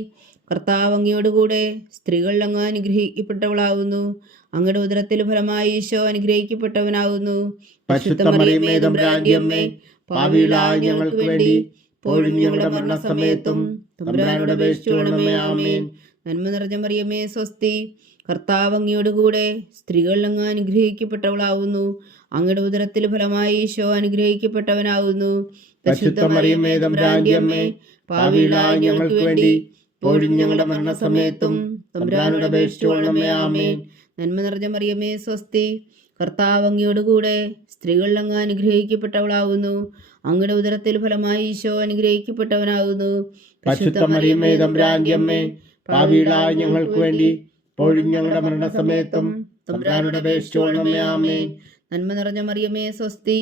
കർത്താവ് അങ്ങയോടുകൂടെ സ്ത്രീകൾ അങ്ങ് അനുഗ്രഹിക്കപ്പെട്ടവളാവുന്നു. അങ്ങയുടെ ഉദരത്തിൽ ഫലമായി ഈശോ അനുഗ്രഹിക്കപ്പെട്ടവനാവുന്നു. പരിശുദ്ധ മറിയമേ തമ്പുരാന്റെ അമ്മേ, പാപികളായ ഞങ്ങൾക്ക് വേണ്ടി ഇപ്പോഴും ഞങ്ങളുടെ മരണസമയത്തും തമ്പുരാനോട് അപേക്ഷിച്ചുകൊള്ളണമേ. ആമേൻ. നന്മ നിറഞ്ഞ മറിയമേ സ്വസ്തി, കർത്താവ് അങ്ങയോടുകൂടെ സ്ത്രീകൾ അങ്ങ് അനുഗ്രഹിക്കപ്പെട്ടവളാവുന്നു. അങ്ങയുടെ ഉദരത്തിൽ ഫലമായി ഈശോ അനുഗ്രഹിക്കപ്പെട്ടവനാവുന്നു. പരിശുദ്ധ മറിയമേ തമ്പുരാന്റെ അമ്മേ, പാപികളായ ഞങ്ങൾക്ക് വേണ്ടി ഇപ്പോഴും ഞങ്ങളുടെ മരണസമയത്തും തമ്പുരാനോട് അപേക്ഷിച്ചുകൊള്ളണമേ. ആമേൻ. നന്മ നിറഞ്ഞ മറിയമേ സ്വസ്തി, കർത്താവ് അങ്ങയോടുകൂടെ സ്ത്രീകൾ അങ്ങ് അനുഗ്രഹിക്കപ്പെട്ടവളാവുന്നു. അങ്ങയുടെ ഉദരത്തിൽ ഫലമായി ഈശോ അനുഗ്രഹിക്കപ്പെട്ടവനാവുന്നു. പരിശുദ്ധ മറിയമേ തമ്പുരാന്റെ അമ്മേ, പാപികളായ ഞങ്ങൾക്ക് വേണ്ടി ഇപ്പോഴും ഞങ്ങളുടെ മരണസമയത്തും തമ്പുരാനോട് അപേക്ഷിച്ചുകൊള്ളണമേ. ആമേൻ. നന്മ നിറഞ്ഞ മറിയമേ സ്വസ്തി,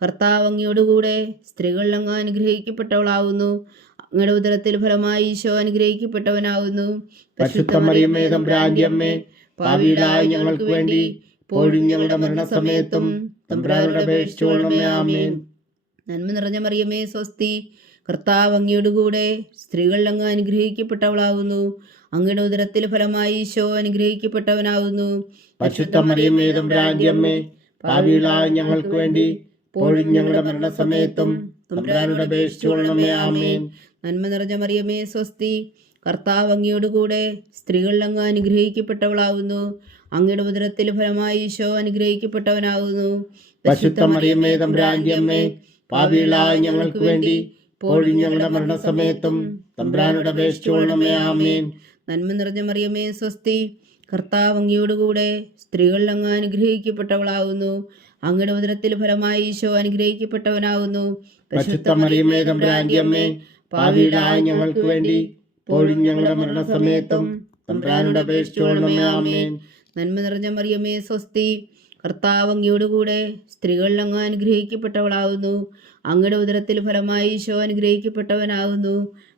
കർത്താവ് അങ്ങയോടുകൂടെ സ്ത്രീകൾ അങ്ങ് അനുഗ്രഹിക്കപ്പെട്ടവളാവുന്നു. അങ്ങയുടെ ഉദരത്തിൽ ഫലമായി ഈശോ അനുഗ്രഹിക്കപ്പെട്ടവനാവുന്നു. പരിശുദ്ധ മറിയമേ തമ്പുരാന്റെ അമ്മേ, പാപികളായ ഞങ്ങൾക്ക് വേണ്ടി ഇപ്പോഴും ഞങ്ങളുടെ മരണസമയത്തും തമ്പുരാനോട് അപേക്ഷിച്ചുകൊള്ളണമേ. ആമേൻ. നന്മ നിറഞ്ഞ മറിയമേ സ്വസ്തി, കർത്താവ് അങ്ങയോടുകൂടെ സ്ത്രീകൾ അങ്ങ് അനുഗ്രഹിക്കപ്പെട്ടവളാവുന്നു. അങ്ങയുടെ ഉദരത്തിൽ ഫലമായി ഈശോ അനുഗ്രഹിക്കപ്പെട്ടവനാവുന്നു. പരിശുദ്ധ മറിയമേ തമ്പുരാന്റെ അമ്മേ, പാപികളായ ഞങ്ങൾക്ക് വേണ്ടി ഇപ്പോഴും ഞങ്ങളുടെ മരണസമയത്തും തമ്പുരാനോട് അപേക്ഷിച്ചുകൊള്ളണമേ. ആമേൻ. നന്മ നിറഞ്ഞ മറിയമേ സ്വസ്തി, കർത്താവ് അങ്ങയോടുകൂടെ സ്ത്രീകൾ അങ്ങ് അനുഗ്രഹിക്കപ്പെട്ടവളാവുന്നു. അങ്ങയുടെ ഉദരത്തിൽ ഫലമായി ഈശോ അനുഗ്രഹിക്കപ്പെട്ടവനാവുന്നു. പരിശുദ്ധ മറിയമേ തമ്പുരാന്റെ അമ്മേ, പാപികളായ ഞങ്ങൾക്ക് വേണ്ടി ഇപ്പോഴും ഞങ്ങളുടെ മരണസമയത്തും തമ്പുരാനോട് അപേക്ഷിച്ചുകൊള്ളണമേ. ആമേൻ. നന്മ നിറഞ്ഞ മറിയമേ സ്വസ്തി, കർത്താവ് അങ്ങയോടുകൂടെ സ്ത്രീകൾ അങ്ങ് അനുഗ്രഹിക്കപ്പെട്ടവളാവുന്നു. അങ്ങയുടെ ഉദരത്തിൽ ഫലമായി ഈശോ അനുഗ്രഹിക്കപ്പെട്ടവനാവുന്നു. പരിശുദ്ധ മറിയമേ തമ്പുരാന്റെ അമ്മേ, പാപികളായ ഞങ്ങൾക്ക് വേണ്ടി ഇപ്പോഴും ഞങ്ങളുടെ മരണസമയത്തും തമ്പുരാനോട് അപേക്ഷിച്ചുകൊള്ളണമേ. ആമേൻ. നന്മ നിറഞ്ഞ മറിയമേ സ്വസ്തി, കർത്താവ് അങ്ങയോടുകൂടെ സ്ത്രീകൾ അങ്ങ് അനുഗ്രഹിക്കപ്പെട്ടവളാവുന്നു. അങ്ങയുടെ ഉദരത്തിൽ ഫലമായി ഈശോ അനുഗ്രഹിക്കപ്പെട്ടവനാവുന്നു.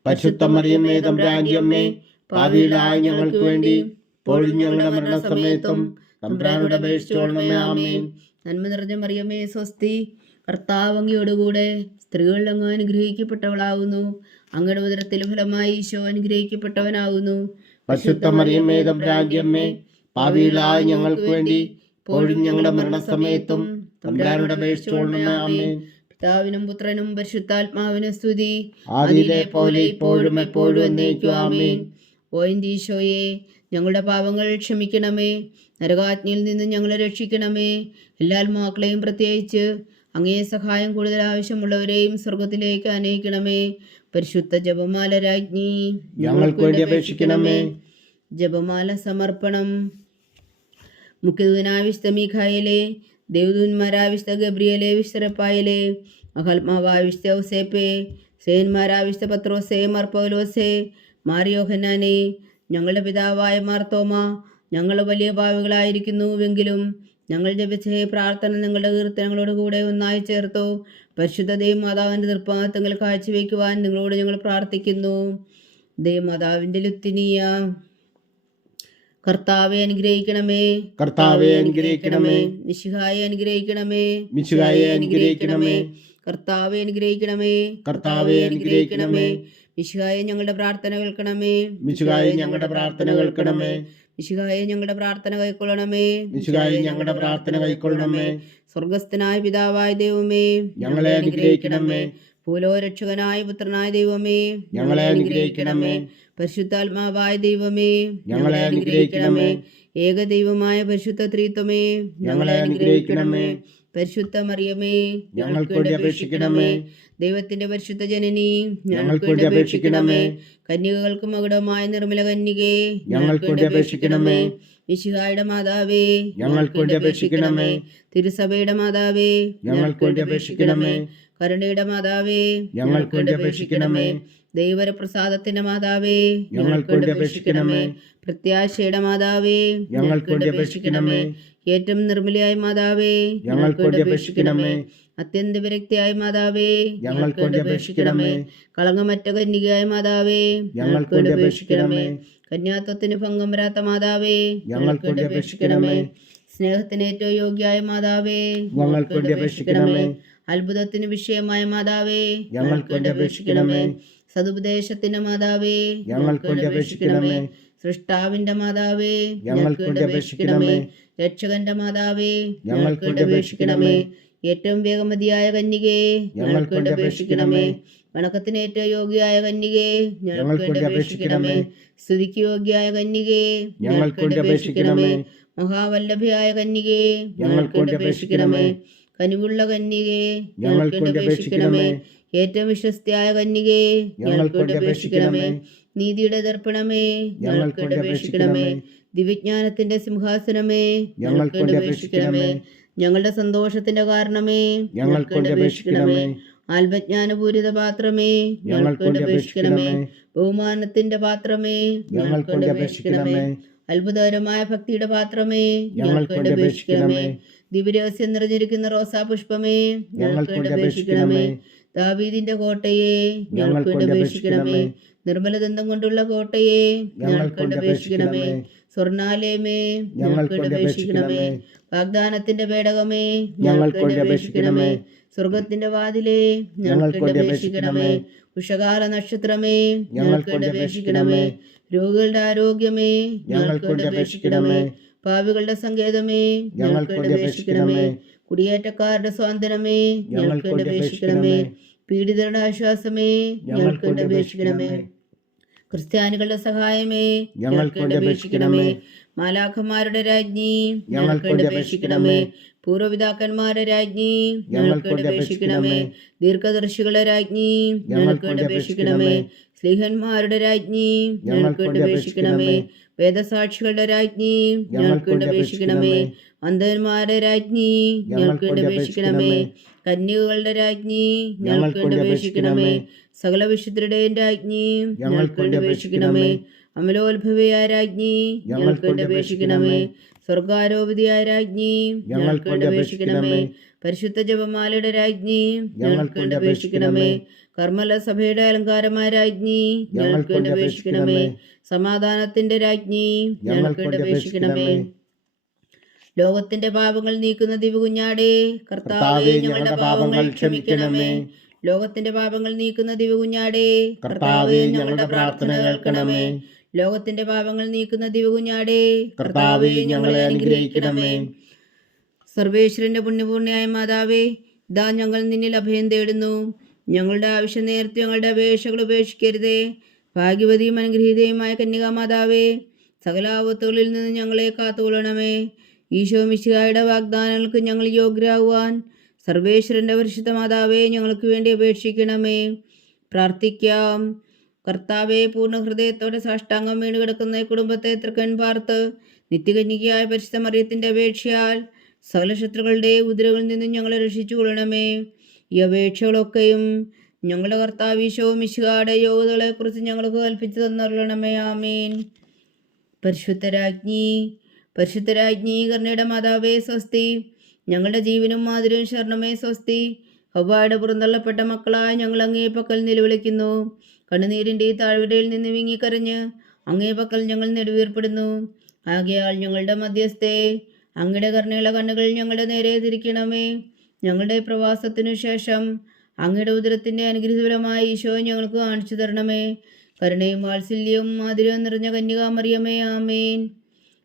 പരിശുദ്ധ മറിയമേ തമ്പുരാന്റെ അമ്മേ, പാപികളായ ഞങ്ങൾക്ക് വേണ്ടി ഇപ്പോഴും ഞങ്ങളുടെ മരണസമയത്തും തമ്പുരാനോട് അപേക്ഷിച്ചുകൊള്ളണമേ. ആമേൻ. നന്മ നിറഞ്ഞ മറിയമേ സ്വസ്തി, കർത്താവ് അങ്ങയോടുകൂടെ സ്ത്രീകൾ അങ്ങ് അനുഗ്രഹിക്കപ്പെട്ടവളാവുന്നു. അങ്ങയുടെ ഉദരത്തിൽ ഫലമായി ഈശോ അനുഗ്രഹിക്കപ്പെട്ടവനാവുന്നു. പരിശുദ്ധ മറിയമേ തമ്പുരാന്റെ അമ്മേ, പാപികളായ ഞങ്ങൾക്ക് വേണ്ടി ഇപ്പോഴും ഞങ്ങളുടെ മരണസമയത്തും തമ്പുരാനോട് അപേക്ഷിച്ചുകൊള്ളണമേ. ആമേൻ. പിതാവിനും പുത്രനും പരിശുദ്ധാത്മാവിനും സ്തുതി, ആദിയിലെ പോലെ ഇപ്പോഴും എപ്പോഴും എന്നേക്കും. ആമേൻ. ഓ എൻ്റെ ഈശോയെ, ഞങ്ങളുടെ പാപങ്ങൾ ക്ഷമിക്കണമേ. നരകാജ്ഞയിൽ നിന്ന് ഞങ്ങളെ രക്ഷിക്കണമേ. എല്ലാ ആത്മാക്കളെയും പ്രത്യേകിച്ച് അങ്ങേ സഹായം കൂടുതൽ ആവശ്യമുള്ളവരെയും സ്വർഗത്തിലേക്ക് അനയിക്കണമേ. പരിശുദ്ധ ജപമാല രാജ്ഞി, ഞങ്ങൾക്ക് വേണ്ടി അപേക്ഷിക്കണമേ. ജപമാല സമർപ്പണം. മുഖ്യദൂതനായ വിശുദ്ധ മീഖായേലേ, ദേവദൂതന്മാരായ വിശുദ്ധ ഗബ്രിയേലേ, വിശുദ്ധ റഫായേലേ, മഹാത്മാവായ വിശുദ്ധ ഔസേപ്പേ, സേന്മാരായ വിശുദ്ധ പത്രോസേ, മാർ പൗലോസേ, മാർ യോഹന്നാനേ, ഞങ്ങളുടെ പിതാവായ മാർത്തോമ, ഞങ്ങൾ വലിയ പാപികളായിരിക്കുന്നുവെങ്കിലും ഞങ്ങൾ ജപിച്ച പ്രാർത്ഥന നിങ്ങളുടെ കീർത്തനങ്ങളോട് കൂടെ ഒന്നായി ചേർത്തു പരിശുദ്ധ ദൈവമാതാവിൻ്റെ തൃപ്പാദത്തങ്ങൾ കാഴ്ചവെക്കുവാൻ നിങ്ങളോട് ഞങ്ങൾ പ്രാർത്ഥിക്കുന്നു. ദൈവമാതാവിൻ്റെ ലുത്തിനിയ. കർത്താവെ അനുഗ്രഹിക്കണമേ. കർത്താവെ അനുഗ്രഹിക്കണമേ. മിശിഹായെ അനുഗ്രഹിക്കണമേ. മിശിഹായെ അനുഗ്രഹിക്കണമേ. കർത്താവെ അനുഗ്രഹിക്കണമേ. കർത്താവെ അനുഗ്രഹിക്കണമേ. മിശിഹായെ ഞങ്ങളുടെ പ്രാർത്ഥന കേൾക്കണമേ. മിശിഹായെ ഞങ്ങളുടെ പ്രാർത്ഥന കേൾക്കണമേ. മിശിഹായെ ഞങ്ങളുടെ പ്രാർത്ഥന കൈക്കൊള്ളണമേ. മിശിഹായെ ഞങ്ങളുടെ പ്രാർത്ഥന കൈക്കൊള്ളണമേ. സ്വർഗസ്ഥനായ പിതാവായ ദൈവമേ, ഞങ്ങളെ അനുഗ്രഹിക്കണമേ. ഭൂലോകരക്ഷകനായ പുത്രനായ ദൈവമേ, ഞങ്ങളെ അനുഗ്രഹിക്കണമേ. പരിശുദ്ധാത്മാവായ ദൈവമേ, ഞങ്ങളെ അനുഗ്രഹിക്കണമേ. ഏകദൈവമായ പരിശുദ്ധ ത്രിത്വമേ, ഞങ്ങളെ അനുഗ്രഹിക്കണമേ. പരിശുദ്ധ മറിയമേ, ഞങ്ങൾക്ക് വേണ്ടി അപേക്ഷിക്കണമേ. ദൈവത്തിന്റെ പരിശുദ്ധ ജനനി, ഞങ്ങൾക്ക് വേണ്ടി അപേക്ഷിക്കണമേ. കന്യകൾക്ക് മകുടമായ നിർമ്മല കന്യകേ, ഞങ്ങൾക്ക് വേണ്ടി അപേക്ഷിക്കണമേ. മിശിഹായുടെ മാതാവേ, ഞങ്ങൾക്ക് വേണ്ടി അപേക്ഷിക്കണമേ. തിരുസഭയുടെ മാതാവേ, ഞങ്ങൾക്ക് വേണ്ടി അപേക്ഷിക്കണമേ. കരുണയുടെ മാതാവേ, ഞങ്ങൾക്ക് വേണ്ടി അപേക്ഷിക്കണമേ. ദൈവപ്രസാദത്തിന്റെ മാതാവേ, ഞങ്ങൾക്ക് വേണ്ടി അപേക്ഷിക്കണമേ. പ്രത്യാശയുടെ മാതാവേ, ഞങ്ങൾക്ക് വേണ്ടി അപേക്ഷിക്കണമേ. ഏറ്റവും നിർമ്മലയായ മാതാവേ, ഞങ്ങൾക്ക് വേണ്ടി അപേക്ഷിക്കണമേ. അത്യന്ത വിരക്തിയായ മാതാവേ, ഞങ്ങൾക്ക് വേണ്ടി അപേക്ഷിക്കണമേ. കളങ്കമറ്റ കന്യകയായ മാതാവേ, ഞങ്ങൾക്ക് വേണ്ടി അപേക്ഷിക്കണമേ. കന്യാത്വത്തിന് ഭംഗം വരാത്ത മാതാവേ, ഞങ്ങൾക്ക് വേണ്ടി അപേക്ഷിക്കണമേ. സ്നേഹത്തിന് ഏറ്റവും യോഗ്യയായ മാതാവേ, ഞങ്ങൾക്ക് വേണ്ടി അപേക്ഷിക്കണമേ. അത്ഭുതത്തിന് വിഷയമായ മാതാവേ, ഞങ്ങൾക്ക് വേണ്ടി അപേക്ഷിക്കണമേ. സതുപദേശത്തിന്റെ മാതാവേ, ഞങ്ങൾക്ക് വേണ്ടി അപേക്ഷിക്കണമേ. സൃഷ്ടാവിന്റെ മാതാവേ, ഞങ്ങൾക്ക് വേണ്ടി അപേക്ഷിക്കണമേ. രക്ഷകന്റെ മാതാവേ, ഞങ്ങൾക്ക് വേണ്ടി അപേക്ഷിക്കണമേ. ഏറ്റവും വേഗമതിയായ കന്യകേ, ഞങ്ങൾക്ക് വേണ്ടി അപേക്ഷിക്കണമേ. വണക്കത്തിന് ഏറ്റവും യോഗ്യയായ കന്യകേ, ഞങ്ങൾക്ക് വേണ്ടി അപേക്ഷിക്കണമേ. സ്തുതിക്ക് യോഗ്യയായ കന്യകേ, ഞങ്ങൾക്ക് വേണ്ടി അപേക്ഷിക്കണമേ. മഹാവല്ലഭയായ കന്യകേ, ഞങ്ങൾക്ക് വേണ്ടി അപേക്ഷിക്കണമേ. കനിവുള്ള കന്യകേ, ഞങ്ങൾക്ക് വേണ്ടി അപേക്ഷിക്കണമേ. ഏറ്റവും വിശ്വസ്തയായ കന്യകേ, ഞങ്ങൾക്ക് വേണ്ടി അപേക്ഷിക്കണമേ. നീതിയുടെ ദർപ്പണമേ, ഞങ്ങൾക്ക് വേണ്ടി അപേക്ഷിക്കണമേ. ദിവ്യജ്ഞാനത്തിന്റെ സിംഹാസനമേ, ഞങ്ങൾക്ക് വേണ്ടി അപേക്ഷിക്കണമേ. ഞങ്ങളുടെ സന്തോഷത്തിന്റെ കാരണമേ, ഞങ്ങൾക്ക് വേണ്ടി അപേക്ഷിക്കണമേ. ആത്മജ്ഞാനപൂരിത പാത്രമേ, ഞങ്ങൾക്ക് വേണ്ടി അപേക്ഷിക്കണമേ. ബഹുമാനത്തിന്റെ പാത്രമേ, ഞങ്ങൾക്ക് വേണ്ടി അപേക്ഷിക്കണമേ. അത്ഭുതകരമായ ഭക്തിയുടെ പാത്രമേ, ഞങ്ങൾക്ക് വേണ്ടി അപേക്ഷിക്കണമേ. ദിവ്യരഹസ്യം നിറഞ്ഞിരിക്കുന്ന റോസാ പുഷ്പമേ, ഞങ്ങൾക്ക് വേണ്ടി അപേക്ഷിക്കണമേ. ദാവീദിന്റെ കോട്ടയെ, ഞങ്ങൾക്ക് വേണ്ടി അപേക്ഷിക്കണമേ. നിർമ്മലദന്തം കൊണ്ടുള്ള കോട്ടയെ, ഞങ്ങൾക്ക് വേണ്ടി അപേക്ഷിക്കണമേ. സ്വർണാലയമേ, ഞങ്ങൾക്ക് വേണ്ടി അപേക്ഷിക്കണമേ. വാഗ്ദാനത്തിന്റെ പേടകമേ, ഞങ്ങൾക്ക് വേണ്ടി അപേക്ഷിക്കണമേ. സ്വർഗത്തിന്റെ വാതിലേ, ഞങ്ങൾക്ക് വേണ്ടി അപേക്ഷിക്കണമേ. ഉഷകാല നക്ഷത്രമേ, ഞങ്ങൾക്ക് വേണ്ടി അപേക്ഷിക്കണമേ. രോഗികളുടെ ആരോഗ്യമേ, ഞങ്ങൾക്ക് വേണ്ടി അപേക്ഷിക്കണമേ. പാപികളുടെ സങ്കേതമേ, ഞങ്ങൾക്ക് വേണ്ടി അപേക്ഷിക്കണമേ. കുടിയേറ്റക്കാരുടെ സ്വാതന്ത്ര്യമേ, ഞങ്ങൾക്ക് വേണ്ടി അപേക്ഷിക്കണമേ. പീഡിതരുടെ ആശ്വാസമേ, ഞങ്ങൾക്ക് വേണ്ടി അപേക്ഷിക്കണമേ. ക്രിസ്ത്യാനികളുടെ സഹായമേ, ഞങ്ങൾക്ക് വേണ്ടി അപേക്ഷിക്കണമേ. മാലാഖമാരുടെ രാജ്ഞി, ഞങ്ങൾക്ക് വേണ്ടി അപേക്ഷിക്കണമേ. പൂർവ്വപിതാക്കന്മാരുടെ രാജ്ഞി, ഞങ്ങൾക്ക് വേണ്ടി അപേക്ഷിക്കണമേ. ദീർഘദർശികളുടെ രാജ്ഞി, ഞങ്ങൾക്ക് വേണ്ടി അപേക്ഷിക്കണമേ. സ്ലീഹന്മാരുടെ രാജ്ഞി, ഞങ്ങൾക്ക് വേണ്ടി അപേക്ഷിക്കണമേ. വേദസാക്ഷികളുടെ രാജ്ഞി, ഞങ്ങൾക്ക് വേണ്ടി അപേക്ഷിക്കണമേ. അന്ധന്മാരുടെ രാജ്ഞി, ഞങ്ങൾക്ക് വേണ്ടി അപേക്ഷിക്കണമേ. കന്യകകളുടെ രാജ്ഞി, ഞങ്ങൾക്ക് വേണ്ടി അപേക്ഷിക്കണമേ. സകല വിശുദ്ധരുടെയും രാജ്ഞി, ഞങ്ങൾക്ക് വേണ്ടി അപേക്ഷിക്കണമേ. അമലോത്ഭവയായ രാജ്ഞി, ഞങ്ങൾക്ക് വേണ്ടി അപേക്ഷിക്കണമേ. സ്വർഗാരോപിതയായ രാജ്ഞി, ഞങ്ങൾക്ക് വേണ്ടി അപേക്ഷിക്കണമേ. പരിശുദ്ധ ജപമാലയുടെ രാജ്ഞി, ഞങ്ങൾക്ക് വേണ്ടി അപേക്ഷിക്കണമേ. കർമ്മല സഭയുടെ അലങ്കാരമായ രാജ്ഞി, ഞങ്ങൾക്ക് വേണ്ടി അപേക്ഷിക്കണമേ. സമാധാനത്തിന്റെ രാജ്ഞി, ഞങ്ങൾക്ക് വേണ്ടി അപേക്ഷിക്കണമേ. ലോകത്തിന്റെ പാപങ്ങൾ നീക്കുന്ന ദിവകുഞ്ഞാടേ, കർത്താവേ ഞങ്ങളുടെ പാപങ്ങൾ ക്ഷമിക്കണമേ. ലോകത്തിന്റെ പാപങ്ങൾ നീക്കുന്ന ദിവകുഞ്ഞാടേ, കർത്താവേ ഞങ്ങളുടെ പ്രാർത്ഥന കേൾക്കണമേ. ലോകത്തിന്റെ പാപങ്ങൾ നീക്കുന്ന ദിവകുഞ്ഞാടേ, കർത്താവേ ഞങ്ങളെ അനുഗ്രഹിക്കണമേ. സർവേശ്വരന്റെ പുണ്യപൂർണ്ണയായ മാതാവേ, ഇതാ ഞങ്ങൾ നിന്നിൽ അഭയം തേടുന്നു. ഞങ്ങളുടെ ആവശ്യം നേരത്തെ ഞങ്ങളുടെ അപേക്ഷകൾ ഉപേക്ഷിക്കരുതേ. ഭാഗ്യവതിയും അനുഗ്രഹീതയുമായ കന്യകാമാതാവേ, സകല ആപത്തുകളിൽ നിന്ന് ഞങ്ങളെ കാത്തുകൊള്ളണമേ. ഈശോ മിശിഹായുടെ വാഗ്ദാനങ്ങൾക്ക് ഞങ്ങൾ യോഗ്യരാകുവാൻ സർവേശ്വരന്റെ പരിശുദ്ധ മാതാവേ, ഞങ്ങൾക്ക് വേണ്ടി അപേക്ഷിക്കണമേ. പ്രാർത്ഥിക്കാം. കർത്താവെ, പൂർണ്ണ ഹൃദയത്തോടെ സാഷ്ടാംഗം വീണ് കിടക്കുന്ന ഈ കുടുംബത്തെ തൃക്കൺ പാർത്ത് നിത്യകന്യകയായ പരിശുദ്ധ മറിയത്തിന്റെ അപേക്ഷയാൽ സകല ശത്രുക്കളുടെ ഉദരകളിൽ നിന്നും ഞങ്ങളെ രക്ഷിച്ചു കൊള്ളണമേ. ഈ അപേക്ഷകളൊക്കെയും ഞങ്ങളുടെ കർത്താവ് ഈശോ മിശിഹായുടെ യോഗ്യതകളെ കുറിച്ച് ഞങ്ങൾക്ക് കൽപ്പിച്ചു തന്നരുളണമേ. ആമേൻ. പരിശുദ്ധരാജ്ഞി, പരിശുദ്ധരാജ്ഞി കരുണയുടെ മാതാവേ സ്വസ്തി. ഞങ്ങളുടെ ജീവനും മാതിരവും ശരണമേ സ്വസ്തി. ഹവ്വായുടെ പുറന്തള്ളപ്പെട്ട മക്കളായ ഞങ്ങൾ അങ്ങേ പക്കൽ നിലവിളിക്കുന്നു. കണ്ണുനീരിൻ്റെ ഈ താഴ്വരയിൽ നിന്ന് വിങ്ങിക്കരഞ്ഞ് അങ്ങേ പക്കൽ ഞങ്ങൾ നെടുവീർപ്പെടുന്നു. ആകയാൽ ഞങ്ങളുടെ മധ്യസ്ഥേ, അങ്ങയുടെ കരുണയുള്ള കണ്ണുകൾ ഞങ്ങളുടെ നേരെ തിരിക്കണമേ. ഞങ്ങളുടെ പ്രവാസത്തിനു ശേഷം അങ്ങയുടെ ഉദരത്തിൻ്റെ അനുഗ്രഹീതഫലമായ ഈശോ ഞങ്ങൾക്ക് കാണിച്ചു തരണമേ. കരുണയും വാത്സല്യവും മാധുര്യവും നിറഞ്ഞ കന്യകാമറിയമേ, ആമേൻ.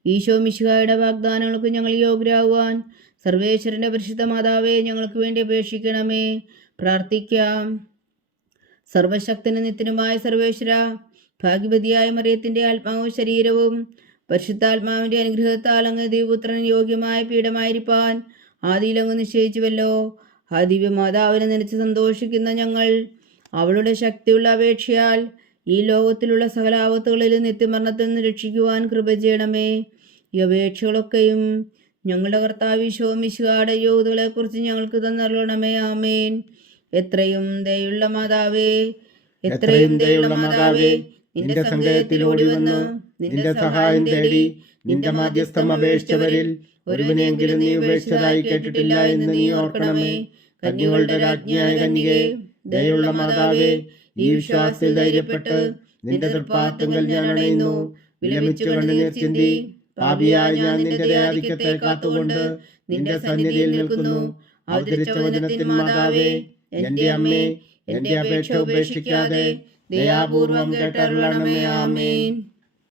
ഈശോ മിശിഹായുടെ വാഗ്ദാനങ്ങൾക്ക് ഞങ്ങൾ യോഗ്യരാകുവാൻ സർവേശ്വരന്റെ പരിശുദ്ധ മാതാവേ, ഞങ്ങൾക്ക് വേണ്ടി അപേക്ഷിക്കണമേ. പ്രാർത്ഥിക്കാം. സർവശക്തനും നിത്യനുമായ സർവേശ്വര, ഭാഗ്യവതിയായ മറിയത്തിൻ്റെ ആത്മാവും ശരീരവും പരിശുദ്ധാത്മാവിൻ്റെ അനുഗ്രഹത്താൽ അങ്ങ് ദൈവപുത്രന് യോഗ്യമായ പീഠമായിരിക്കാൻ ആദിയിലങ്ങ് നിശ്ചയിച്ചുവല്ലോ. ആ ദിവ്യമാതാവിനെ നനച്ച് സന്തോഷിക്കുന്ന ഞങ്ങൾ അവളുടെ ശക്തിയുള്ള അപേക്ഷയാൽ ഈ ലോകത്തിലുള്ള സകല ആപത്തുകളിൽ നിത്യമരണത്തിൽ നിന്ന് രക്ഷിക്കുവാൻ കൃപ ചെയ്യണമേ. ഈ അപേക്ഷകളൊക്കെയും ഞങ്ങളുടെ കർത്താവ് ഈശോ മിശിഹായുടെ യോഗ്യതകളെക്കുറിച്ച് ഞങ്ങൾക്ക് തന്നരുളണമേ. ആമേൻ. എത്രയും ദയുള്ള മാതാവേ, എത്രയും ദയുള്ള മാതാവേ, നിന്റെ സങ്കേതത്തിൽ ഓടി വന്ന് നിന്റെ സഹായം തേടി നിന്റെ മാധ്യസ്ഥം അപേക്ഷിച്ചവരിൽ ഒരുവനെങ്കിലും നീ ഉപേക്ഷിച്ചതായി കേട്ടിട്ടില്ല എന്ന് നീ ഓർക്കണമേ. കന്യകളുടെ രാജ്ഞിയായ കന്യകേ, ദയുള്ള മാതാവേ, ഈ വിശ്വാസത്തിൽ ധൈര്യപ്പെട്ട് നിന്റെ തൃപ്പാദത്തിൽ ഞാൻ അണയുന്നു. വിലപിച്ചു കണ്ണുനീർ ചിന്തി പാപിയായ ഞാൻ നിന്റെ ദയാധിക്യത്തെ കാത്തുകൊണ്ട് നിന്റെ സന്നിധിയിൽ നിൽക്കുന്നു. അവതരിച്ച വചനത്തിൻ മാതാവേ, എന്റെ അമ്മേ, എന്റെ അപേക്ഷ ഉപേക്ഷിക്കാതെ ദയാപൂർവം കേട്ടരുളണമേ. ആമേൻ.